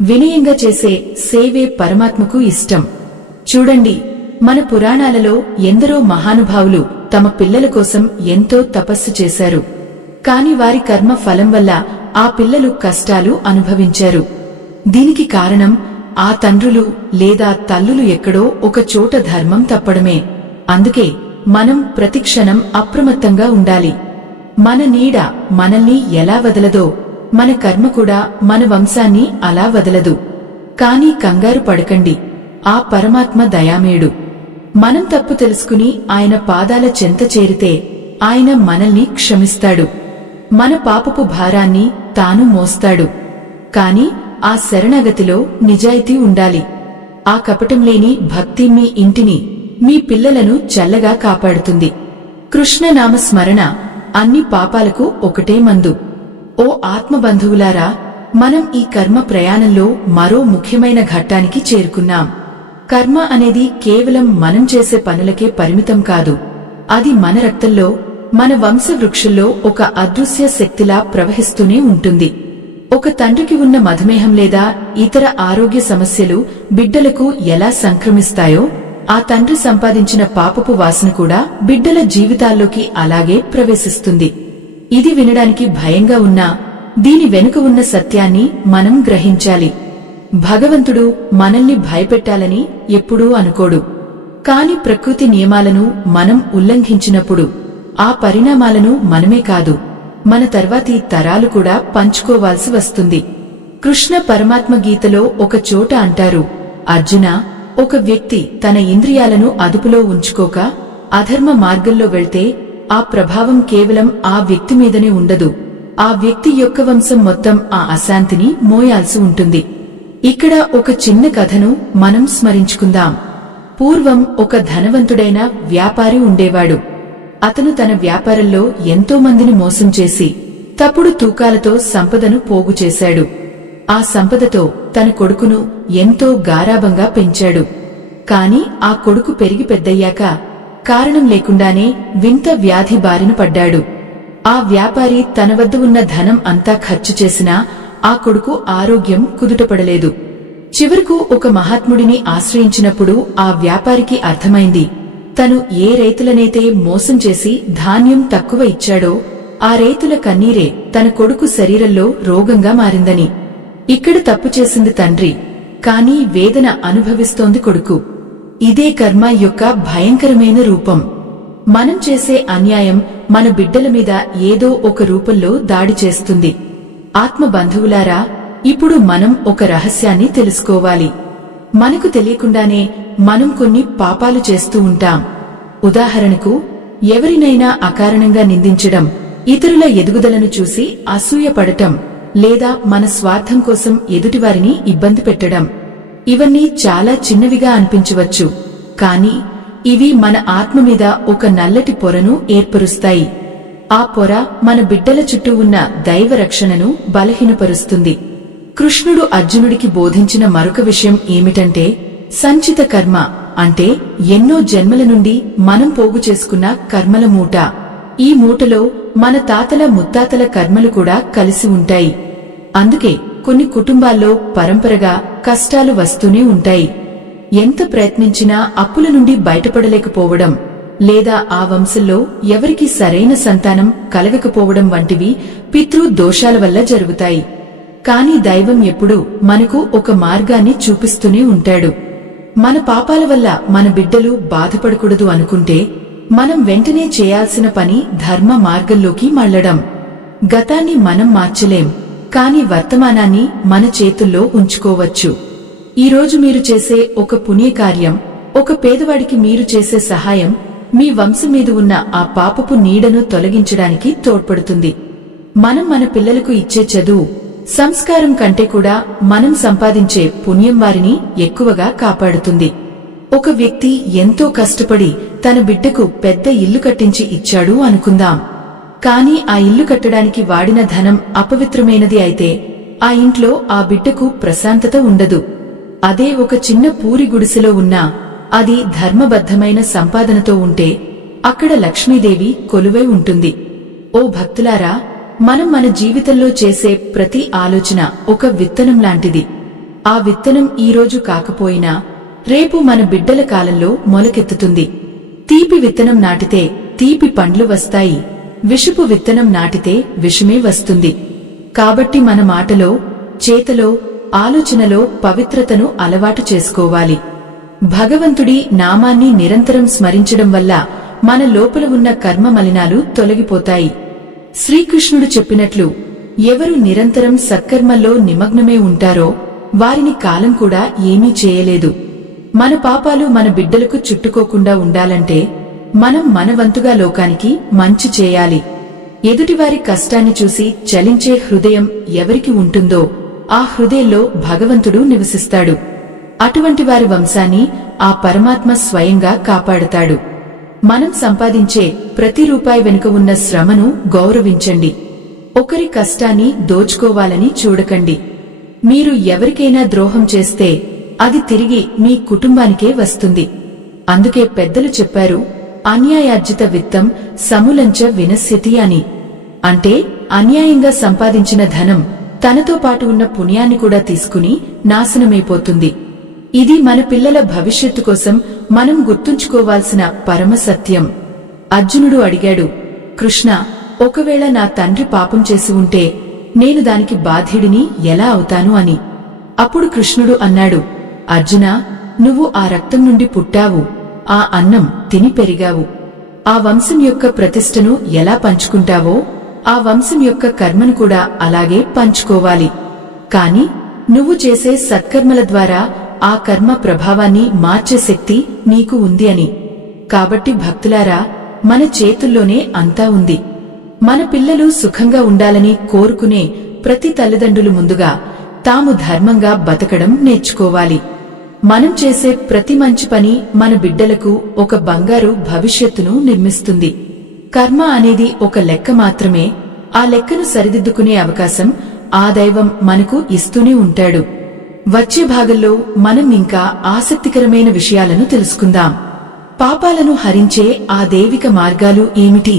వినయంగా చేసే సేవే పరమాత్మకు ఇష్టం. చూడండి, మన పురాణాలలో ఎందరో మహానుభావులు తమ పిల్లల కోసం ఎంతో తపస్సు చేశారు. కాని వారి కర్మ ఫలం వల్ల ఆ పిల్లలు కష్టాలు అనుభవించారు. దీనికి కారణం ఆ తండ్రులు లేదా తల్లులు ఎక్కడో ఒక చోట ధర్మం తప్పడమే. అందుకే మనం ప్రతిక్షణం అప్రమత్తంగా ఉండాలి. మన నీడ మనల్ని ఎలా వదలదో మన కర్మ కూడా మన వంశాన్ని అలా వదలదు. కాని కంగారు పడకండి, ఆ పరమాత్మ దయామేడు. మనం తప్పు తెలుసుకుని ఆయన పాదాల చెంత చేరితే ఆయన మనల్ని క్షమిస్తాడు. మన పాపపు భారాన్ని తాను మోస్తాడు. కాని ఆ శరణాగతిలో నిజాయితీ ఉండాలి. ఆ కపటం లేని భక్తి మీ ఇంటిని, మీ పిల్లలను చల్లగా కాపాడుతుంది. కృష్ణనామ స్మరణ అన్ని పాపాలకు ఒకటే మందు. ఓ ఆత్మబంధువులారా, మనం ఈ కర్మ ప్రయాణంలో మరో ముఖ్యమైన ఘట్టానికి చేరుకున్నాం. కర్మ అనేది కేవలం మనం చేసే పనులకే పరిమితం కాదు. అది మన రక్తంలో, మన వంశవృక్షంలో ఒక అదృశ్య శక్తిలా ప్రవహిస్తూనే ఉంటుంది. ఒక తండ్రికి ఉన్న మధుమేహం లేదా ఇతర ఆరోగ్య సమస్యలు బిడ్డలకు ఎలా సంక్రమిస్తాయో, ఆ తండ్రి సంపాదించిన పాపపు వాసన కూడా బిడ్డల జీవితాల్లోకి అలాగే ప్రవేశిస్తుంది. ఇది వినడానికి భయంగా ఉన్నా దీని వెనుక ఉన్న సత్యాన్ని మనం గ్రహించాలి. భగవంతుడు మనల్ని భయపెట్టాలని ఎప్పుడూ అనుకోడు. కాని ప్రకృతి నియమాలను మనం ఉల్లంఘించినప్పుడు ఆ పరిణామాలను మనమే కాదు, మన తర్వాతి తరాలు కూడా పంచుకోవాల్సి వస్తుంది. కృష్ణ పరమాత్మ గీతలో ఒక చోట అంటారు, అర్జునా, ఒక వ్యక్తి తన ఇంద్రియాలను అదుపులో ఉంచుకోక అధర్మ మార్గంలో వెళ్తే ఆ ప్రభావం కేవలం ఆ వ్యక్తి మీదనే ఉండదు, ఆ వ్యక్తి యొక్క వంశం మొత్తం ఆ అశాంతిని మోయాల్సి ఉంటుంది. ఇక్కడ ఒక చిన్న కథను మనం స్మరించుకుందాం. పూర్వం ఒక ధనవంతుడైన వ్యాపారి ఉండేవాడు. అతను తన వ్యాపారంలో ఎంతో మందిని మోసం చేసి తప్పుడు తూకాలతో సంపదను పోగు చేశాడు. ఆ సంపదతో తన కొడుకును ఎంతో గారాబంగా పెంచాడు. కాని ఆ కొడుకు పెరిగి పెద్దయ్యాక కారణం లేకుండానే వింత వ్యాధి బారిన పడ్డాడు. ఆ వ్యాపారి తన వద్ద ఉన్న ధనం అంతా ఖర్చు చేసినా ఆ కొడుకు ఆరోగ్యం కుదుటపడలేదు. చివరకు ఒక మహాత్ముడిని ఆశ్రయించినప్పుడు ఆ వ్యాపారికి అర్థమైంది, తను ఏ రైతులనైతే మోసం చేసి ధాన్యం తక్కువ ఇచ్చాడో ఆ రైతుల కన్నీరే తన కొడుకు శరీరంలో రోగంగా మారిందని. ఇక్కడ తప్పు చేసింది తండ్రి, కానీ వేదన అనుభవిస్తోంది కొడుకు. ఇదే కర్మ యొక్క భయంకరమైన రూపం. మనం చేసే అన్యాయం మన బిడ్డల మీద ఏదో ఒక రూపంలో దాడి చేస్తుంది. ఆత్మ బంధువులారా, ఇప్పుడు మనం ఒక రహస్యాన్ని తెలుసుకోవాలి. మనకు తెలియకుండానే మనం కొన్ని పాపాలు చేస్తూ ఉంటాం. ఉదాహరణకు, ఎవరినైనా అకారణంగా నిందించడం, ఇతరుల ఎదుగుదలను చూసి అసూయపడటం, లేదా మన స్వార్థం కోసం ఎదుటివారిని ఇబ్బంది పెట్టడం. ఇవన్నీ చాలా చిన్నవిగా అనిపించవచ్చు, కాని ఇవి మన ఆత్మ మీద ఒక నల్లటి పొరను ఏర్పరుస్తాయి. ఆ పొర మన బిడ్డల చుట్టూ ఉన్న దైవ రక్షణను బలహీనపరుస్తుంది. కృష్ణుడు అర్జునుడికి బోధించిన మరొక విషయం ఏమిటంటే, సంచిత కర్మ అంటే ఎన్నో జన్మల నుండి మనం పోగు చేసుకున్న కర్మల మూట. ఈ మూటలో మన తాతల ముత్తాతల కర్మలు కూడా కలిసి ఉంటాయి. అందుకే కొన్ని కుటుంబాల్లో పరంపరగా కష్టాలు వస్తూనే ఉంటాయి. ఎంత ప్రయత్నించినా అప్పుల నుండి బయటపడలేకపోవడం, లేదా ఆ వంశంలో ఎవరికి సరైన సంతానం కలగకపోవడం వంటివి పితృ దోషాల వల్ల జరుగుతాయి. కాని దైవం ఎప్పుడూ మనకు ఒక మార్గాన్ని చూపిస్తూనే ఉంటాడు. మన పాపాల వల్ల మన బిడ్డలు బాధపడకూడదు అనుకుంటే మనం వెంటనే చేయాల్సిన పని ధర్మ మార్గంలోకి మళ్లడం. గతాన్ని మనం మార్చలేం, కాని వర్తమానాన్ని మన చేతుల్లో ఉంచుకోవచ్చు. ఈరోజు మీరు చేసే ఒక పుణ్యకార్యం, ఒక పేదవాడికి మీరు చేసే సహాయం మీ వంశం మీద ఉన్న ఆ పాపపు నీడను తొలగించడానికి తోడ్పడుతుంది. మనం మన పిల్లలకు ఇచ్చే చదువు, సంస్కారం కంటే కూడా మనం సంపాదించే పుణ్యం వారిని ఎక్కువగా కాపాడుతుంది. ఒక వ్యక్తి ఎంతో కష్టపడి తన బిడ్డకు పెద్ద ఇల్లు కట్టించి ఇచ్చాడు అనుకుందాం. కాని ఆ ఇల్లు కట్టడానికి వాడిన ధనం అపవిత్రమైనది అయితే ఆ ఇంట్లో ఆ బిడ్డకు ప్రశాంతత ఉండదు. అదే ఒక చిన్న పూరి గుడిసెలో ఉన్నా అది ధర్మబద్ధమైన సంపాదనతో ఉంటే అక్కడ లక్ష్మీదేవి కొలువై ఉంటుంది. ఓ భక్తులారా, మనం మన జీవితంలో చేసే ప్రతి ఆలోచన ఒక విత్తనం లాంటిది. ఆ విత్తనం ఈరోజు కాకపోయినా రేపు మన బిడ్డల కాలంలో మొలకెత్తుతుంది. తీపి విత్తనం నాటితే తీపి పండ్లు వస్తాయి, విషపు విత్తనం నాటితే విషమే వస్తుంది. కాబట్టి మన మాటలో, చేతలో, ఆలోచనలో పవిత్రతను అలవాటు చేసుకోవాలి. భగవంతుడి నామాన్ని నిరంతరం స్మరించడం వల్ల మన లోపల ఉన్న కర్మ మలినాలు తొలగిపోతాయి. శ్రీకృష్ణుడు చెప్పినట్లు, ఎవరు నిరంతరం సత్కర్మల్లో నిమగ్నమే ఉంటారో వారిని కాలం కూడా ఏమీ చేయలేదు. మన పాపాలు మన బిడ్డలకు చుట్టుకోకుండా ఉండాలంటే మనం మన వంతుగా లోకానికి మంచి చేయాలి. ఎదుటివారి కష్టాన్ని చూసి చలించే హృదయం ఎవరికి ఉంటుందో ఆ హృదయంలో భగవంతుడు నివసిస్తాడు. అటువంటి వారి వంశాన్ని ఆ పరమాత్మ స్వయంగా కాపాడతాడు. మనం సంపాదించే ప్రతి రూపాయి వెనుక ఉన్న శ్రమను గౌరవించండి. ఒకరి కష్టాన్ని దోచుకోవాలని చూడకండి. మీరు ఎవరికైనా ద్రోహం చేస్తే అది తిరిగి మీ కుటుంబానికే వస్తుంది. అందుకే పెద్దలు చెప్పారు, అన్యాయార్జిత విత్తం సమూలంచ వినశ్యతి అని. అంటే అన్యాయంగా సంపాదించిన ధనం తనతో పాటు ఉన్న పుణ్యాన్ని కూడా తీసుకుని నాశనమైపోతుంది. ఇది మన పిల్లల భవిష్యత్తు కోసం మనం గుర్తుంచుకోవాల్సిన పరమ సత్యం. అర్జునుడు అడిగాడు, కృష్ణ, ఒకవేళ నా తండ్రి పాపం చేసి ఉంటే నేను దానికి బాధ్యుడిని ఎలా అవుతాను అని. అప్పుడు కృష్ణుడు అన్నాడు, అర్జునా, నువ్వు ఆ రక్తం నుండి పుట్టావు, ఆ అన్నం తిని పెరిగావు. ఆ వంశం యొక్క ప్రతిష్టను ఎలా పంచుకుంటావో ఆ వంశం యొక్క కర్మను కూడా అలాగే పంచుకోవాలి. కాని నువ్వు చేసే సత్కర్మల ద్వారా ఆ కర్మ ప్రభావాన్ని మార్చే శక్తి నీకు ఉంది అని. కాబట్టి భక్తులారా, మన చేతుల్లోనే అంతా ఉంది. మన పిల్లలు సుఖంగా ఉండాలని కోరుకునే ప్రతి తల్లిదండ్రులు ముందుగా తాము ధర్మంగా బతకడం నేర్చుకోవాలి. మనం చేసే ప్రతి మంచి పని మన బిడ్డలకు ఒక బంగారు భవిష్యత్తును నిర్మిస్తుంది. కర్మ అనేది ఒక లెక్క మాత్రమే. ఆ లెక్కను సరిదిద్దుకునే అవకాశం ఆ దైవం మనకు ఇస్తూనే ఉంటాడు. వచ్చే భాగంలో మనం ఇంకా ఆసక్తికరమైన విషయాలను తెలుసుకుందాం. పాపాలను హరించే ఆ దైవిక మార్గాలు ఏమిటి?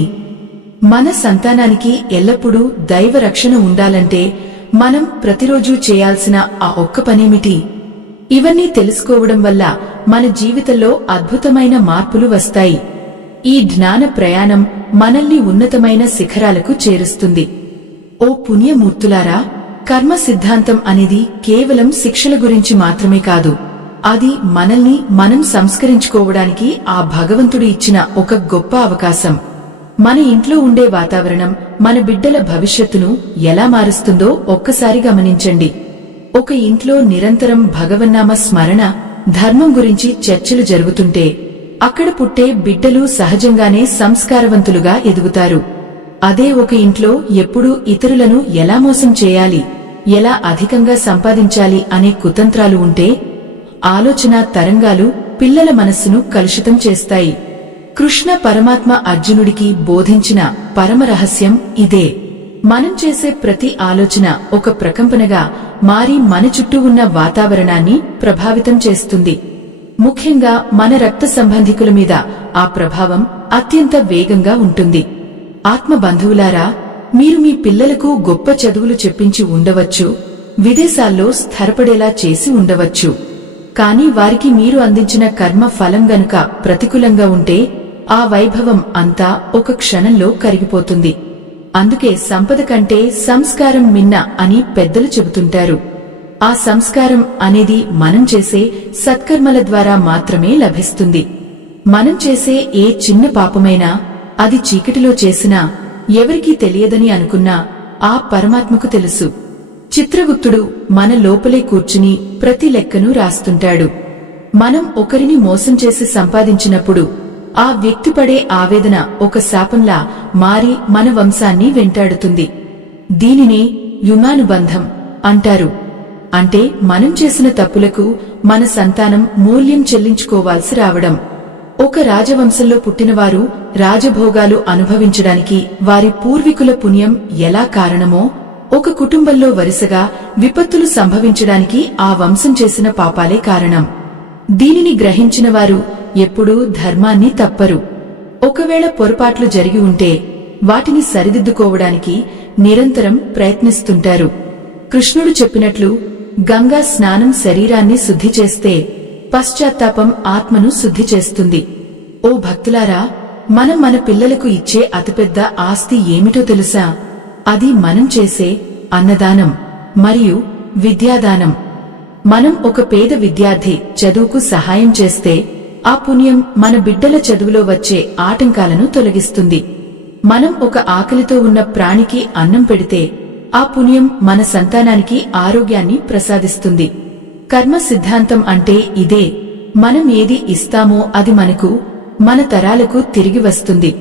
మన సంతానానికి ఎల్లప్పుడూ దైవ రక్షణ ఉండాలంటే మనం ప్రతిరోజూ చేయాల్సిన ఆ ఒక్క పనేమిటి? ఇవన్నీ తెలుసుకోవడం వల్ల మన జీవితంలో అద్భుతమైన మార్పులు వస్తాయి. ఈ జ్ఞాన ప్రయాణం మనల్ని ఉన్నతమైన శిఖరాలకు చేరుస్తుంది. ఓ పుణ్యమూర్తులారా, కర్మ సిద్ధాంతం అనేది కేవలం శిక్షల గురించి మాత్రమే కాదు. అది మనల్ని మనం సంస్కరించుకోవడానికి ఆ భగవంతుడు ఇచ్చిన ఒక గొప్ప అవకాశం. మన ఇంట్లో ఉండే వాతావరణం మన బిడ్డల భవిష్యత్తును ఎలా మారుస్తుందో ఒక్కసారి గమనించండి. ఒక ఇంట్లో నిరంతరం భగవన్నామ స్మరణ, ధర్మం గురించి చర్చలు జరుగుతుంటే అక్కడ పుట్టే బిడ్డలు సహజంగానే సంస్కారవంతులుగా ఎదుగుతారు. అదే ఒక ఇంట్లో ఎప్పుడూ ఇతరులను ఎలా మోసం చేయాలి, ఎలా అధికంగా సంపాదించాలి అనే కుతంత్రాలు ఉంటే ఆలోచన తరంగాలు పిల్లల మనస్సును కలుషితం చేస్తాయి. కృష్ణ పరమాత్మ అర్జునుడికి బోధించిన పరమ రహస్యం ఇదే. మనం చేసే ప్రతి ఆలోచన ఒక ప్రకంపనగా మారి మన చుట్టూ ఉన్న వాతావరణాన్ని ప్రభావితం చేస్తుంది. ముఖ్యంగా మన రక్త సంబంధికుల మీద ఆ ప్రభావం అత్యంత వేగంగా ఉంటుంది. ఆత్మ బంధువులారా, మీరు మీ పిల్లలకు గొప్ప చదువులు చెప్పించి ఉండవచ్చు, విదేశాల్లో స్థిరపడేలా చేసి ఉండవచ్చు. కాని వారికి మీరు అందించిన కర్మ ఫలం గనుక ప్రతికూలంగా ఉంటే ఆ వైభవం అంతా ఒక క్షణంలో కరిగిపోతుంది. అందుకే సంపద కంటే సంస్కారం మిన్న అని పెద్దలు చెబుతుంటారు. ఆ సంస్కారం అనేది మనం చేసే సత్కర్మల ద్వారా మాత్రమే లభిస్తుంది. మనం చేసే ఏ చిన్న పాపమైనా అది చీకటిలో చేసినా ఎవరికీ తెలియదని అనుకున్నా ఆ పరమాత్మకు తెలుసు. చిత్రగుప్తుడు మన లోపలే కూర్చుని ప్రతి లెక్కను రాస్తుంటాడు. మనం ఒకరిని మోసం చేసి సంపాదించినప్పుడు ఆ వ్యక్తి పడే ఆవేదన ఒక శాపంలా మారి మన వంశాన్ని వెంటాడుతుంది. దీనినే యుగానుబంధం అంటారు. అంటే మనం చేసిన తప్పులకు మన సంతానం మూల్యం చెల్లించుకోవాల్సి రావడం. ఒక రాజవంశంలో పుట్టినవారు రాజభోగాలు అనుభవించడానికి వారి పూర్వీకుల పుణ్యం ఎలా కారణమో, ఒక కుటుంబంలో వరుసగా విపత్తులు సంభవించడానికి ఆ వంశం చేసిన పాపాలే కారణం. దీనిని గ్రహించిన వారు ఎప్పుడూ ధర్మాన్ని తప్పరు. ఒకవేళ పొరపాట్లు జరిగి ఉంటే వాటిని సరిదిద్దుకోవడానికి నిరంతరం ప్రయత్నిస్తుంటారు. కృష్ణుడు చెప్పినట్లు గంగా స్నానం శరీరాన్ని శుద్ధి చేస్తే పశ్చాత్తాపం ఆత్మను శుద్ధి చేస్తుంది. ఓ భక్తులారా, మనం మన పిల్లలకు ఇచ్చే అతిపెద్ద ఆస్తి ఏమిటో తెలుసా? అది మనం చేసే అన్నదానం మరియు విద్యాదానం. మనం ఒక పేద విద్యార్థి చదువుకు సహాయం చేస్తే ఆ పుణ్యం మన బిడ్డల చదువులో వచ్చే ఆటంకాలను తొలగిస్తుంది. మనం ఒక ఆకలితో ఉన్న ప్రాణికి అన్నం పెడితే ఆ పుణ్యం మన సంతానానికి ఆరోగ్యాన్ని ప్రసాదిస్తుంది. కర్మ సిద్ధాంతం అంటే ఇదే. మనం ఏది ఇస్తామో అది మనకు, మన తరాలకు తిరిగి వస్తుంది.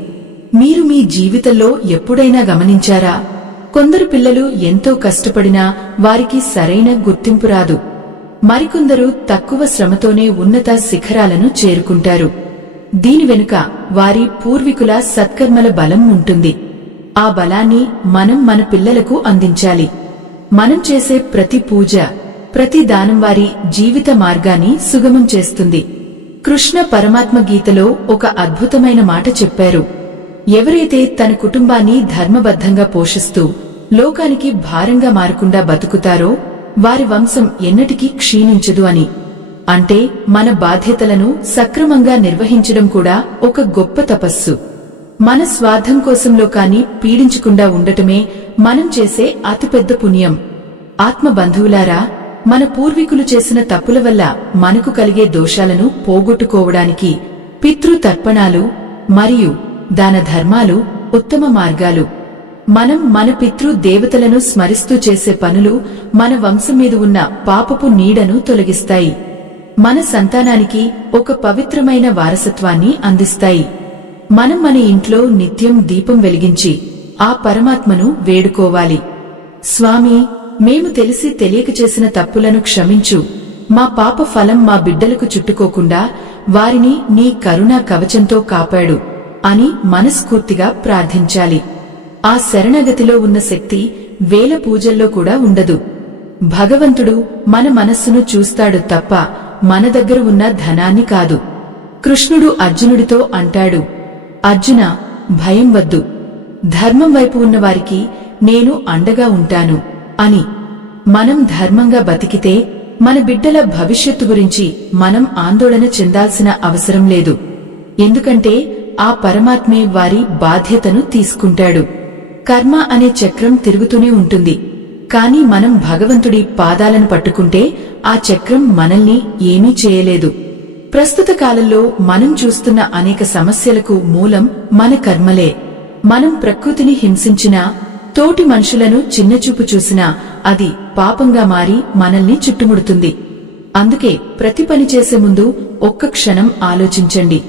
మీరు మీ జీవితంలో ఎప్పుడైనా గమనించారా? కొందరు పిల్లలు ఎంతో కష్టపడినా వారికి సరైన గుర్తింపు రాదు. మరికొందరు తక్కువ శ్రమతోనే ఉన్నత శిఖరాలను చేరుకుంటారు. దీని వెనుక వారి పూర్వీకుల సత్కర్మల బలం ఉంటుంది. ఆ బలాన్ని మనం మన పిల్లలకు అందించాలి. మనం చేసే ప్రతి పూజ, ప్రతి దానం వారి జీవిత మార్గాన్ని సుగమం చేస్తుంది. కృష్ణ పరమాత్మ గీతలో ఒక అద్భుతమైన మాట చెప్పారు. ఎవరైతే తన కుటుంబాన్ని ధర్మబద్ధంగా పోషిస్తూ లోకానికి భారంగా మారకుండా బతుకుతారో వారి వంశం ఎన్నటికీ క్షీణించదు అని. అంటే మన బాధ్యతలను సక్రమంగా నిర్వహించడం కూడా ఒక గొప్ప తపస్సు. మన స్వార్థం కోసం లోకాన్ని పీడించకుండా ఉండటమే మనం చేసే అతిపెద్ద పుణ్యం. ఆత్మ బంధువులారా, మన పూర్వీకులు చేసిన తప్పుల వల్ల మనకు కలిగే దోషాలను పోగొట్టుకోవడానికి పితృతర్పణాలు మరియు దాన ధర్మాలు ఉత్తమ మార్గాలు. మనం మన పితృ దేవతలను స్మరిస్తూ చేసే పనులు మన వంశం మీద ఉన్న పాపపు నీడను తొలగిస్తాయి. మన సంతానానికి ఒక పవిత్రమైన వారసత్వాన్ని అందిస్తాయి. మనం మన ఇంట్లో నిత్యం దీపం వెలిగించి ఆ పరమాత్మను వేడుకోవాలి. స్వామి, మేము తెలిసి తెలియక చేసిన తప్పులను క్షమించు. మా పాప ఫలం మా బిడ్డలకు చుట్టుకోకుండా వారిని నీ కరుణా కవచంతో కాపాడు అని మనస్ఫూర్తిగా ప్రార్థించాలి. ఆ శరణగతిలో ఉన్న శక్తి వేల పూజల్లో కూడా ఉండదు. భగవంతుడు మన మనస్సును చూస్తాడు తప్ప మన దగ్గర ఉన్న ధనాన్ని కాదు. కృష్ణుడు అర్జునుడితో అంటాడు, అర్జున, భయం వద్దు. ధర్మం వైపు ఉన్నవారికి నేను అండగా ఉంటాను అని. మనం ధర్మంగా బతికితే మన బిడ్డల భవిష్యత్తు గురించి మనం ఆందోళన చెందాల్సిన అవసరం లేదు. ఎందుకంటే ఆ పరమాత్మే వారి బాధ్యతను తీసుకుంటాడు. కర్మ అనే చక్రం తిరుగుతూనే ఉంటుంది. కాని మనం భగవంతుడి పాదాలను పట్టుకుంటే ఆ చక్రం మనల్ని ఏమీ చేయలేదు. ప్రస్తుత కాలంలో మనం చూస్తున్న అనేక సమస్యలకు మూలం మన కర్మలే. మనం ప్రకృతిని హింసించినా, తోటి మనుషులను చిన్నచూపు చూసినా అది పాపంగా మారి మనల్ని చుట్టుముడుతుంది. అందుకే ప్రతి పని చేసే ముందు ఒక్క క్షణం ఆలోచించండి.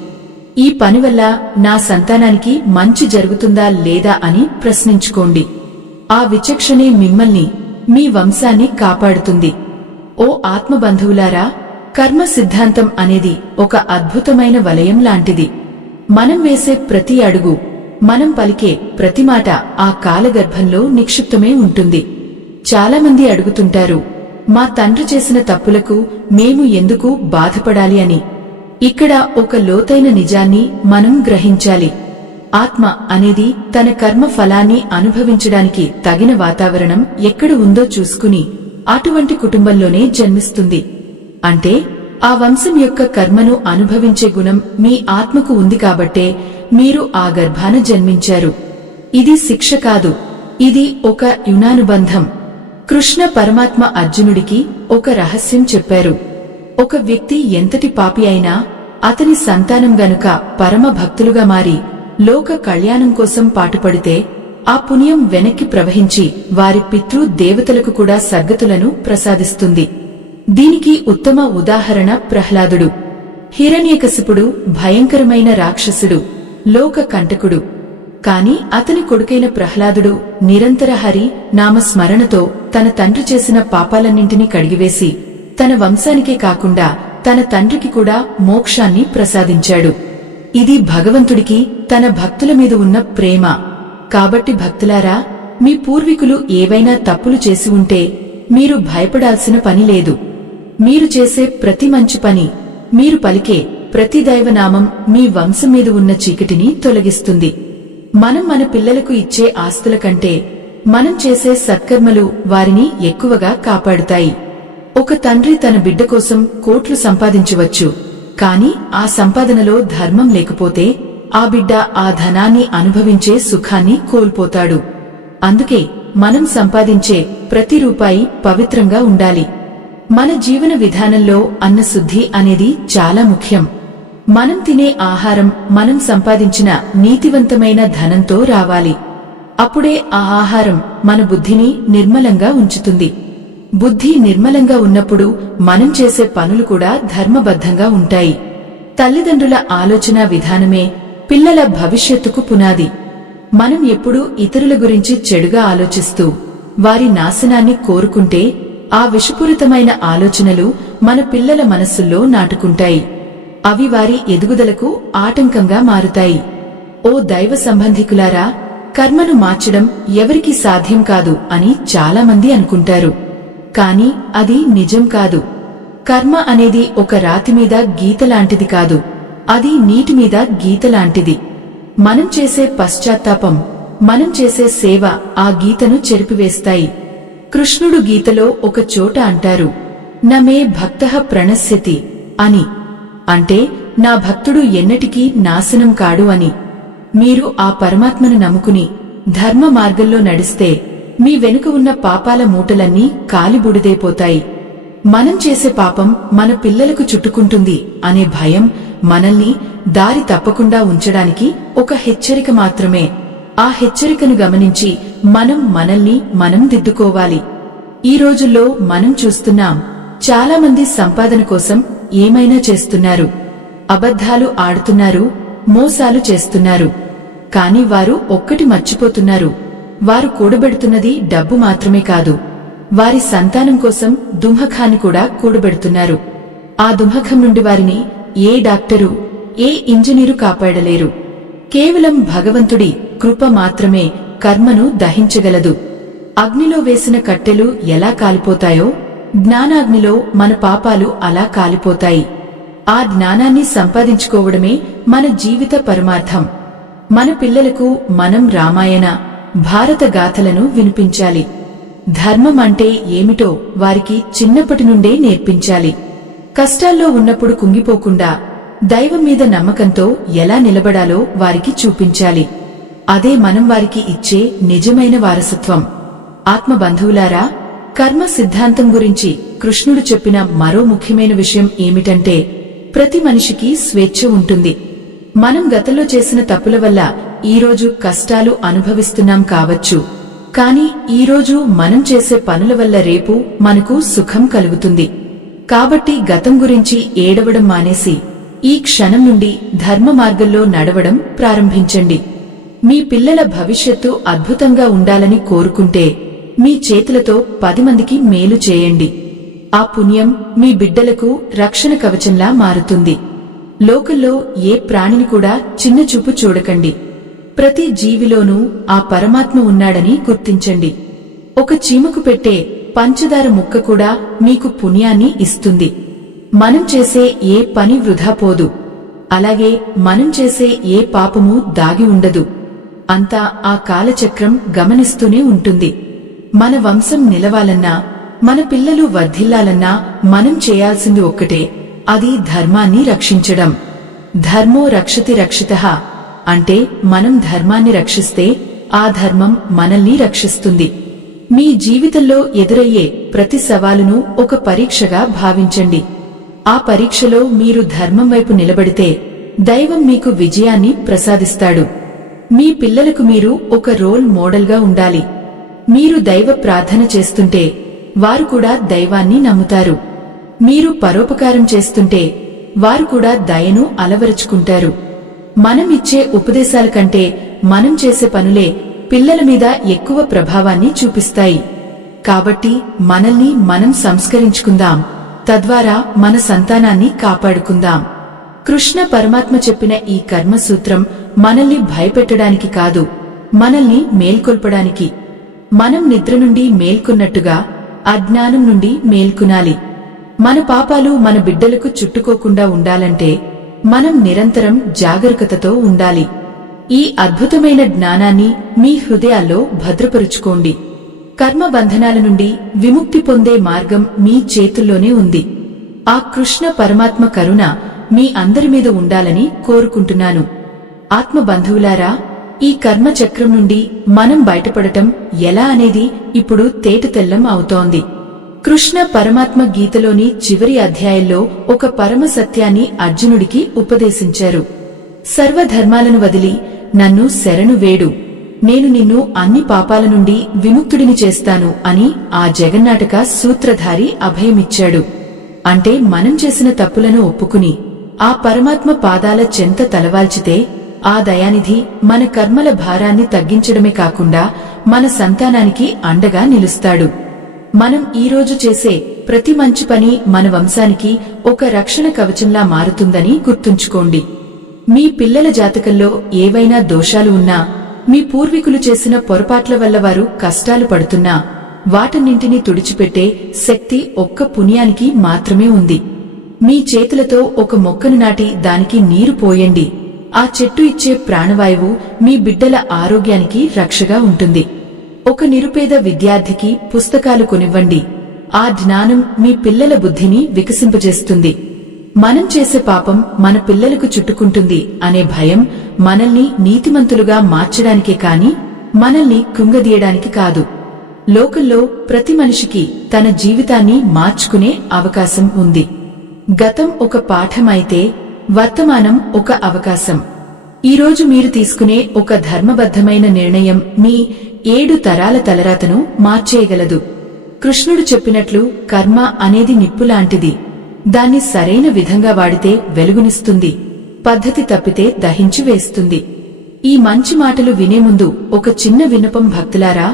ఈ పని వల్ల నా సంతానానికి మంచి జరుగుతుందా లేదా అని ప్రశ్నించుకోండి. ఆ విచక్షణే మిమ్మల్ని, మీ వంశాన్ని కాపాడుతుంది. ఓ ఆత్మబంధువులారా, కర్మ సిద్ధాంతం అనేది ఒక అద్భుతమైన వలయం లాంటిది. మనం వేసే ప్రతి అడుగు, మనం పలికే ప్రతి మాట ఆ కాలగర్భంలో నిక్షిప్తమే ఉంటుంది. చాలామంది అడుగుతుంటారు, మా తండ్రి చేసిన తప్పులకు మేము ఎందుకు బాధపడాలి అని. ఇక్కడ ఒక లోతైన నిజాన్ని మనం గ్రహించాలి. ఆత్మ అనేది తన కర్మ ఫలాన్ని అనుభవించడానికి తగిన వాతావరణం ఎక్కడ ఉందో చూసుకుని అటువంటి కుటుంబంలోనే జన్మిస్తుంది. అంటే ఆ వంశం యొక్క కర్మను అనుభవించే గుణం మీ ఆత్మకు ఉంది కాబట్టే మీరు ఆ గర్భాన జన్మించారు. ఇది శిక్ష కాదు, ఇది ఒక యునానుబంధం. కృష్ణ పరమాత్మ అర్జునుడికి ఒక రహస్యం చెప్పారు. ఒక వ్యక్తి ఎంతటి పాపి అయినా అతని సంతానం గనుక పరమ భక్తులుగా మారి లోక కళ్యాణం కోసం పాటుపడితే ఆ పుణ్యం వెనక్కి ప్రవహించి వారి పితృ దేవతలకు కూడా సద్గతులను ప్రసాదిస్తుంది. దీనికి ఉత్తమ ఉదాహరణ ప్రహ్లాదుడు. హిరణ్యకశిపుడు భయంకరమైన రాక్షసుడు, లోక కంటకుడు. కాని అతని కొడుకైన ప్రహ్లాదుడు నిరంతర హరి నామస్మరణతో తన తండ్రి చేసిన పాపాలన్నింటినీ కడిగివేసి తన వంశానికే కాకుండా తన తండ్రికి కూడా మోక్షాన్ని ప్రసాదించాడు. ఇది భగవంతుడికి తన భక్తుల మీద ఉన్న ప్రేమ. కాబట్టి భక్తులారా, మీ పూర్వీకులు ఏవైనా తప్పులు చేసి ఉంటే మీరు భయపడాల్సిన పని లేదు. మీరు చేసే ప్రతి మంచి పని, మీరు పలికే ప్రతి దైవనామం మీ వంశం మీద ఉన్న చీకటిని తొలగిస్తుంది. మనం మన పిల్లలకు ఇచ్చే ఆస్తుల కంటే మనం చేసే సత్కర్మలు వారిని ఎక్కువగా కాపాడుతాయి. ఒక తండ్రి తన బిడ్డ కోసం కోట్లు సంపాదించవచ్చు, కాని ఆ సంపాదనలో ధర్మం లేకపోతే ఆ బిడ్డ ఆ ధనాన్ని అనుభవించే సుఖాన్ని కోల్పోతాడు. అందుకే మనం సంపాదించే ప్రతి రూపాయి పవిత్రంగా ఉండాలి. మన జీవన విధానంలో అన్నశుద్ధి అనేది చాలా ముఖ్యం. మనం తినే ఆహారం మనం సంపాదించిన నీతివంతమైన ధనంతో రావాలి. అప్పుడే ఆ ఆహారం మన బుద్ధిని నిర్మలంగా ఉంచుతుంది. బుద్ధి నిర్మలంగా ఉన్నప్పుడు మనం చేసే పనులు కూడా ధర్మబద్ధంగా ఉంటాయి. తల్లిదండ్రుల ఆలోచన విధానమే పిల్లల భవిష్యత్తుకు పునాది. మనం ఎప్పుడూ ఇతరుల గురించి చెడుగా ఆలోచిస్తూ వారి నాశనాన్ని కోరుకుంటే ఆ విషపూరితమైన ఆలోచనలు మన పిల్లల మనస్సుల్లో నాటుకుంటాయి. అవి వారి ఎదుగుదలకు ఆటంకంగా మారుతాయి. ఓ దైవ సంబంధికులారా, కర్మను మార్చడం ఎవరికీ సాధ్యం కాదు అని చాలామంది అనుకుంటారు. కాని అది నిజం కాదు. కర్మ అనేది ఒక రాతి మీద గీతలాంటిది కాదు, అది నీటి మీద గీతలాంటిది. మనం చేసే పశ్చాత్తాపం, మనం చేసే సేవ ఆ గీతను చెరిపివేస్తాయి. కృష్ణుడు గీతలో ఒక చోట అంటారు, నమే భక్తః ప్రణశ్యతి అని. అంటే నా భక్తుడు ఎన్నటికీ నాశనం కాడు అని. మీరు ఆ పరమాత్మను నమ్ముకుని ధర్మ మార్గంలో నడిస్తే మీ వెనుక ఉన్న పాపాల మూటలన్నీ కాలిబుడిదైపోతాయి. మనం చేసే పాపం మన పిల్లలకు చుట్టుకుంటుంది అనే భయం మనల్ని దారి తప్పకుండా ఉంచడానికి ఒక హెచ్చరిక మాత్రమే. ఆ హెచ్చరికను గమనించి మనల్ని మనం దిద్దుకోవాలి. ఈ రోజుల్లో మనం చూస్తున్నాం, చాలామంది సంపాదన కోసం ఏమైనా చేస్తున్నారు. అబద్ధాలు ఆడుతున్నారు, మోసాలు చేస్తున్నారు. కాని వారు ఒక్కటి మర్చిపోతున్నారు, వారు కూడబెడుతున్నది డబ్బు మాత్రమే కాదు, వారి సంతానం కోసం దుంహకాన్ని కూడా కూడబెడుతున్నారు. ఆ దుంహకం నుండి వారిని ఏ డాక్టరు, ఏ ఇంజనీరు కాపాడలేరు. కేవలం భగవంతుడి కృప మాత్రమే కర్మను దహించగలదు. అగ్నిలో వేసిన కట్టెలు ఎలా కాలిపోతాయో, జ్ఞానాగ్నిలో మన పాపాలు అలా కాలిపోతాయి. ఆ జ్ఞానాన్ని సంపాదించుకోవడమే మన జీవిత పరమార్థం. మన పిల్లలకు మనం రామాయణ, భారత గాథలను వినిపించాలి. ధర్మం అంటే ఏమిటో వారికి చిన్నప్పటి నుండే నేర్పించాలి. కష్టాల్లో ఉన్నప్పుడు కుంగిపోకుండా దైవం మీద నమ్మకంతో ఎలా నిలబడాలో వారికి చూపించాలి. అదే మనం వారికి ఇచ్చే నిజమైన వారసత్వం. ఆత్మబంధువులారా, కర్మ సిద్ధాంతం గురించి కృష్ణుడు చెప్పిన మరో ముఖ్యమైన విషయం ఏమిటంటే, ప్రతి మనిషికి స్వేచ్ఛ ఉంటుంది. మనం గతంలో చేసిన తప్పుల వల్ల ఈరోజు కష్టాలు అనుభవిస్తున్నాం కావచ్చు, కాని ఈరోజు మనం చేసే పనుల వల్ల రేపు మనకు సుఖం కలుగుతుంది. కాబట్టి గతం గురించి ఏడవడం మానేసి ఈ క్షణం నుండి ధర్మ మార్గంలో నడవడం ప్రారంభించండి. మీ పిల్లల భవిష్యత్తు అద్భుతంగా ఉండాలని కోరుకుంటే మీ చేతులతో 10 మందికి మేలు చేయండి. ఆ పుణ్యం మీ బిడ్డలకు రక్షణ కవచంలా మారుతుంది. లోకంలో ఏ ప్రాణిని కూడా చిన్నచూపు చూడకండి. ప్రతి జీవిలోనూ ఆ పరమాత్మ ఉన్నాడని గుర్తించండి. ఒక చీమకు పెట్టే పంచదార ముక్క కూడా మీకు పుణ్యాన్ని ఇస్తుంది. మనం చేసే ఏ పని వృధా పోదు. అలాగే మనం చేసే ఏ పాపమూ దాగి ఉండదు. అంతా ఆ కాలచక్రం గమనిస్తూనే ఉంటుంది. మన వంశం నిలవాలన్నా, మన పిల్లలు వర్ధిల్లాలన్నా మనం చేయాల్సింది ఒక్కటే, అది ధర్మాన్ని రక్షించడం. ధర్మో రక్షతి రక్షితః అంటే మనం ధర్మాన్ని రక్షిస్తే ఆ ధర్మం మనల్ని రక్షిస్తుంది. మీ జీవితంలో ఎదురయ్యే ప్రతి సవాలును ఒక పరీక్షగా భావించండి. ఆ పరీక్షలో మీరు ధర్మం వైపు నిలబడితే దైవం మీకు విజయాన్ని ప్రసాదిస్తాడు. మీ పిల్లలకు మీరు ఒక రోల్ మోడల్గా ఉండాలి. మీరు దైవ ప్రార్థన చేస్తుంటే వారు కూడా దైవాన్ని నమ్ముతారు. మీరు పరోపకారం చేస్తుంటే వారు కూడా దయను అలవరుచుకుంటారు. మనం ఇచ్చే ఉపదేశాల కంటే మనం చేసే పనులే పిల్లల మీద ఎక్కువ ప్రభావాన్ని చూపిస్తాయి. కాబట్టి మనల్ని మనం సంస్కరించుకుందాం, తద్వారా మన సంతానాన్ని కాపాడుకుందాం. కృష్ణ పరమాత్మ చెప్పిన ఈ కర్మసూత్రం మనల్ని భయపెట్టడానికి కాదు, మనల్ని మేల్కొల్పడానికి. మనం నిద్ర నుండి మేల్కొన్నట్టుగా అజ్ఞానం నుండి మేల్కొనాలి. మన పాపాలు మన బిడ్డలకు చుట్టుకోకుండా ఉండాలంటే మనం నిరంతరం జాగరూకతతో ఉండాలి. ఈ అద్భుతమైన జ్ఞానాన్ని మీ హృదయాల్లో భద్రపరుచుకోండి. కర్మ బంధనాల నుండి విముక్తి పొందే మార్గం మీ చేతుల్లోనే ఉంది. ఆ కృష్ణ పరమాత్మ కరుణ మీ అందరి మీద ఉండాలని కోరుకుంటున్నాను. ఆత్మ బంధువులారా, ఈ కర్మ చక్రం నుండి మనం బయటపడటం ఎలా అనేది ఇప్పుడు తేటతెల్లం అవుతోంది. కృష్ణ పరమాత్మ గీతలోని చివరి అధ్యాయంలో ఒక పరమ సత్యాన్ని అర్జునుడికి ఉపదేశించారు. సర్వధర్మాలను వదిలి నన్ను శరణు వేడు, నేను నిన్ను అన్ని పాపాల నుండి విముక్తుడిని చేస్తాను అని ఆ జగన్నాటక సూత్రధారి అభయమిచ్చాడు. అంటే మనం చేసిన తప్పులను ఒప్పుకుని ఆ పరమాత్మ పాదాల చెంత తలవాల్చితే ఆ దయానిధి మన కర్మల భారాన్ని తగ్గించడమే కాకుండా మన సంతానానికి అండగా నిలుస్తాడు. మనం ఈరోజు చేసే ప్రతి మంచి పని మన వంశానికి ఒక రక్షణ కవచంలా మారుతుందని గుర్తుంచుకోండి. మీ పిల్లల జాతకంలో ఏవైనా దోషాలు ఉన్నా, మీ పూర్వీకులు చేసిన పొరపాట్ల వల్ల వారు కష్టాలు పడుతున్నా, వాటన్నింటినీ తుడిచిపెట్టే శక్తి ఒక్క పుణ్యానికి మాత్రమే ఉంది. మీ చేతులతో ఒక మొక్కను నాటి దానికి నీరు పోయండి. ఆ చెట్టు ఇచ్చే ప్రాణవాయువు మీ బిడ్డల ఆరోగ్యానికి రక్షగా ఉంటుంది. ఒక నిరుపేద విద్యార్థికి పుస్తకాలు కొనివ్వండి. ఆ జ్ఞానం మీ పిల్లల బుద్ధిని వికసింపజేస్తుంది. మనం చేసే పాపం మన పిల్లలకు చుట్టుకుంటుంది అనే భయం మనల్ని నీతిమంతులుగా మార్చడానికే కాని మనల్ని కుంగదీయడానికి కాదు. లోకంలో ప్రతి మనిషికి తన జీవితాన్ని మార్చుకునే అవకాశం ఉంది. గతం ఒక పాఠమైతే వర్తమానం ఒక అవకాశం. ఈరోజు మీరు తీసుకునే ఒక ధర్మబద్ధమైన నిర్ణయం మీ 7 తరాల తలరాతను మార్చేయగలదు. కృష్ణుడు చెప్పినట్లు కర్మ అనేది నిప్పులాంటిది. దాన్ని సరైన విధంగా వాడితే వెలుగునిస్తుంది, పద్ధతి తప్పితే దహించి వేస్తుంది. ఈ మంచి మాటలు వినే ముందు ఒక చిన్న విన్నపం భక్తులారా,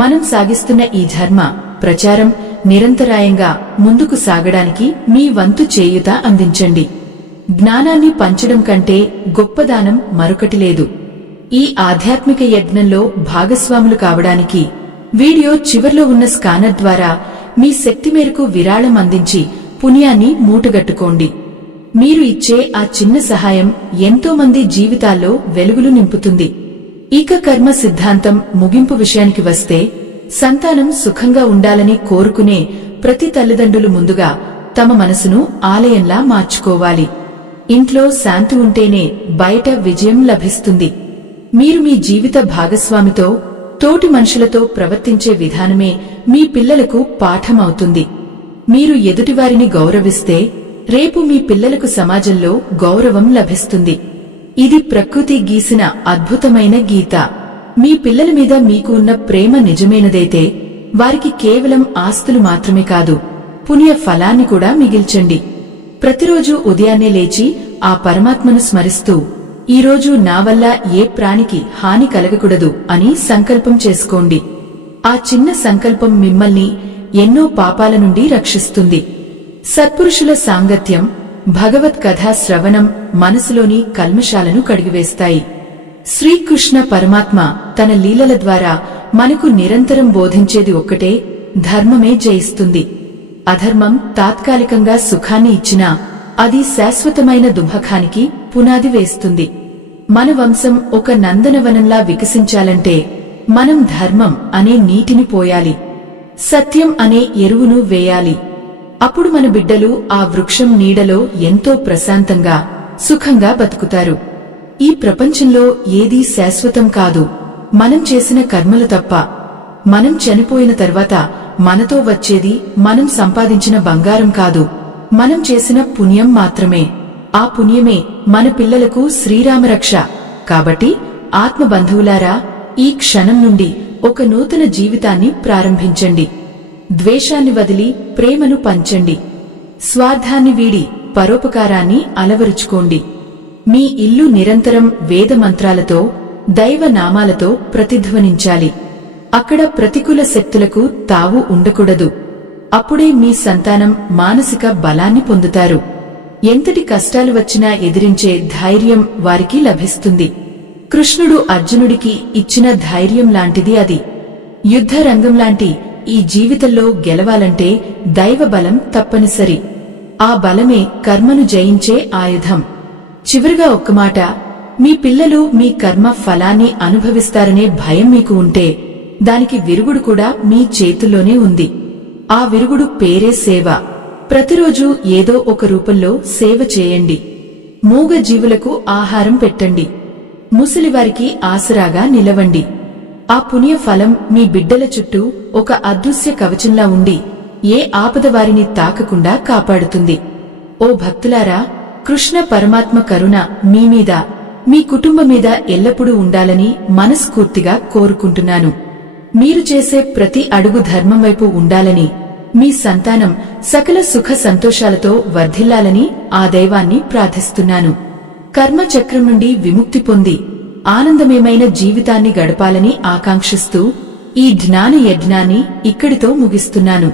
మనం సాగిస్తున్న ఈ ధర్మ ప్రచారం నిరంతరాయంగా ముందుకు సాగడానికి మీ వంతు చేయూత అందించండి. జ్ఞానాన్ని పంచడం కంటే గొప్పదానం మరొకటి లేదు. ఈ ఆధ్యాత్మిక యజ్ఞంలో భాగస్వాములు కావడానికి వీడియో చివర్లో ఉన్న స్కానర్ ద్వారా మీ శక్తి మేరకు విరాళం అందించి పుణ్యాన్ని మూటగట్టుకోండి. మీరు ఇచ్చే ఆ చిన్న సహాయం ఎంతో మంది జీవితాల్లో వెలుగులు నింపుతుంది. ఇక కర్మ సిద్ధాంతం ముగింపు విషయానికి వస్తే, సంతానం సుఖంగా ఉండాలని కోరుకునే ప్రతి తల్లిదండ్రులు ముందుగా తమ మనసును ఆలయంలా మార్చుకోవాలి. ఇంట్లో శాంతి ఉంటేనే బయట విజయం లభిస్తుంది. మీరు మీ జీవిత భాగస్వామితో, తోటి మనుషులతో ప్రవర్తించే విధానమే మీ పిల్లలకు పాఠమవుతుంది. మీరు ఎదుటివారిని గౌరవిస్తే రేపు మీ పిల్లలకు సమాజంలో గౌరవం లభిస్తుంది. ఇది ప్రకృతి గీసిన అద్భుతమైన గీత. మీ పిల్లల మీద మీకు ఉన్న ప్రేమ నిజమైనదైతే వారికి కేవలం ఆస్తులు మాత్రమే కాదు, పుణ్య ఫలాన్ని కూడా మిగిల్చండి. ప్రతిరోజు ఉదయాన్నే లేచి ఆ పరమాత్మను స్మరిస్తూ, ఈరోజు నా వల్ల ఏ ప్రాణికి హాని కలగకూడదు అని సంకల్పం చేసుకోండి. ఆ చిన్న సంకల్పం మిమ్మల్ని ఎన్నో పాపాల నుండి రక్షిస్తుంది. సత్పురుషుల సాంగత్యం, భగవత్ కథా శ్రవణం మనసులోని కల్మషాలను కడిగివేస్తాయి. శ్రీకృష్ణ పరమాత్మ తన లీలల ద్వారా మనకు నిరంతరం బోధించేది ఒక్కటే, ధర్మమే జయిస్తుంది. అధర్మం తాత్కాలికంగా సుఖాన్ని ఇచ్చినా అది శాశ్వతమైన దుఃఖానికి పునాది వేస్తుంది. మన వంశం ఒక నందనవనంలా వికసించాలంటే మనం ధర్మం అనే నీటిని పోయాలి, సత్యం అనే ఎరువును వేయాలి. అప్పుడు మన బిడ్డలు ఆ వృక్షం నీడలో ఎంతో ప్రశాంతంగా, సుఖంగా బతుకుతారు. ఈ ప్రపంచంలో ఏదీ శాశ్వతం కాదు, మనం చేసిన కర్మలు తప్ప. మనం చనిపోయిన తర్వాత మనతో వచ్చేది మనం సంపాదించిన బంగారం కాదు, మనం చేసిన పుణ్యం మాత్రమే. ఆ పుణ్యమే మన పిల్లలకు శ్రీరామరక్ష. కాబట్టి ఆత్మబంధువులారా, ఈ క్షణం నుండి ఒక నూతన జీవితాన్ని ప్రారంభించండి. ద్వేషాన్ని వదిలి ప్రేమను పంచండి. స్వార్థాన్ని వీడి పరోపకారాన్ని అలవరుచుకోండి. మీ ఇల్లు నిరంతరం వేద మంత్రాలతో, దైవ నామాలతో ప్రతిధ్వనించాలి. అక్కడ ప్రతికూల శక్తులకు తావు ఉండకూడదు. అప్పుడే మీ సంతానం మానసిక బలాన్ని పొందుతారు. ఎంతటి కష్టాలు వచ్చినా ఎదిరించే ధైర్యం వారికి లభిస్తుంది. కృష్ణుడు అర్జునుడికి ఇచ్చిన ధైర్యం లాంటిది అది. యుద్ధ రంగంలాంటి ఈ జీవితంలో గెలవాలంటే దైవ బలం తప్పనిసరి. ఆ బలమే కర్మను జయించే ఆయుధం. చివరిగా ఒక్క మాట, మీ పిల్లలు మీ కర్మ ఫలాన్ని అనుభవిస్తారనే భయం మీకు ఉంటే దానికి విరుగుడు కూడా మీ చేతుల్లోనే ఉంది. ఆ విరుగుడు పేరే సేవ. ప్రతిరోజు ఏదో ఒక రూపంలో సేవ చేయండి. మూగ జీవులకు ఆహారం పెట్టండి. ముసలివారికి ఆసరాగా నిలవండి. ఆ పుణ్య ఫలం మీ బిడ్డల చుట్టూ ఒక అదృశ్య కవచంలా ఉండి ఏ ఆపద వారిని తాకకుండా కాపాడుతుంది. ఓ భక్తులారా, కృష్ణ పరమాత్మ కరుణ మీ మీద, మీ కుటుంబం మీద ఎల్లప్పుడూ ఉండాలని మనస్ఫూర్తిగా కోరుకుంటున్నాను. మీరు చేసే ప్రతి అడుగు ధర్మం వైపు ఉండాలని, మీ సంతానం సకల సుఖ సంతోషాలతో వర్ధిల్లాలని ఆ దైవాన్ని ప్రార్థిస్తున్నాను. కర్మ చక్రం నుండి విముక్తి పొంది ఆనందమయమైన జీవితాన్ని గడపాలని ఆకాంక్షిస్తూ ఈ జ్ఞాన యజ్ఞాన్ని ఇక్కడితో ముగిస్తున్నాను.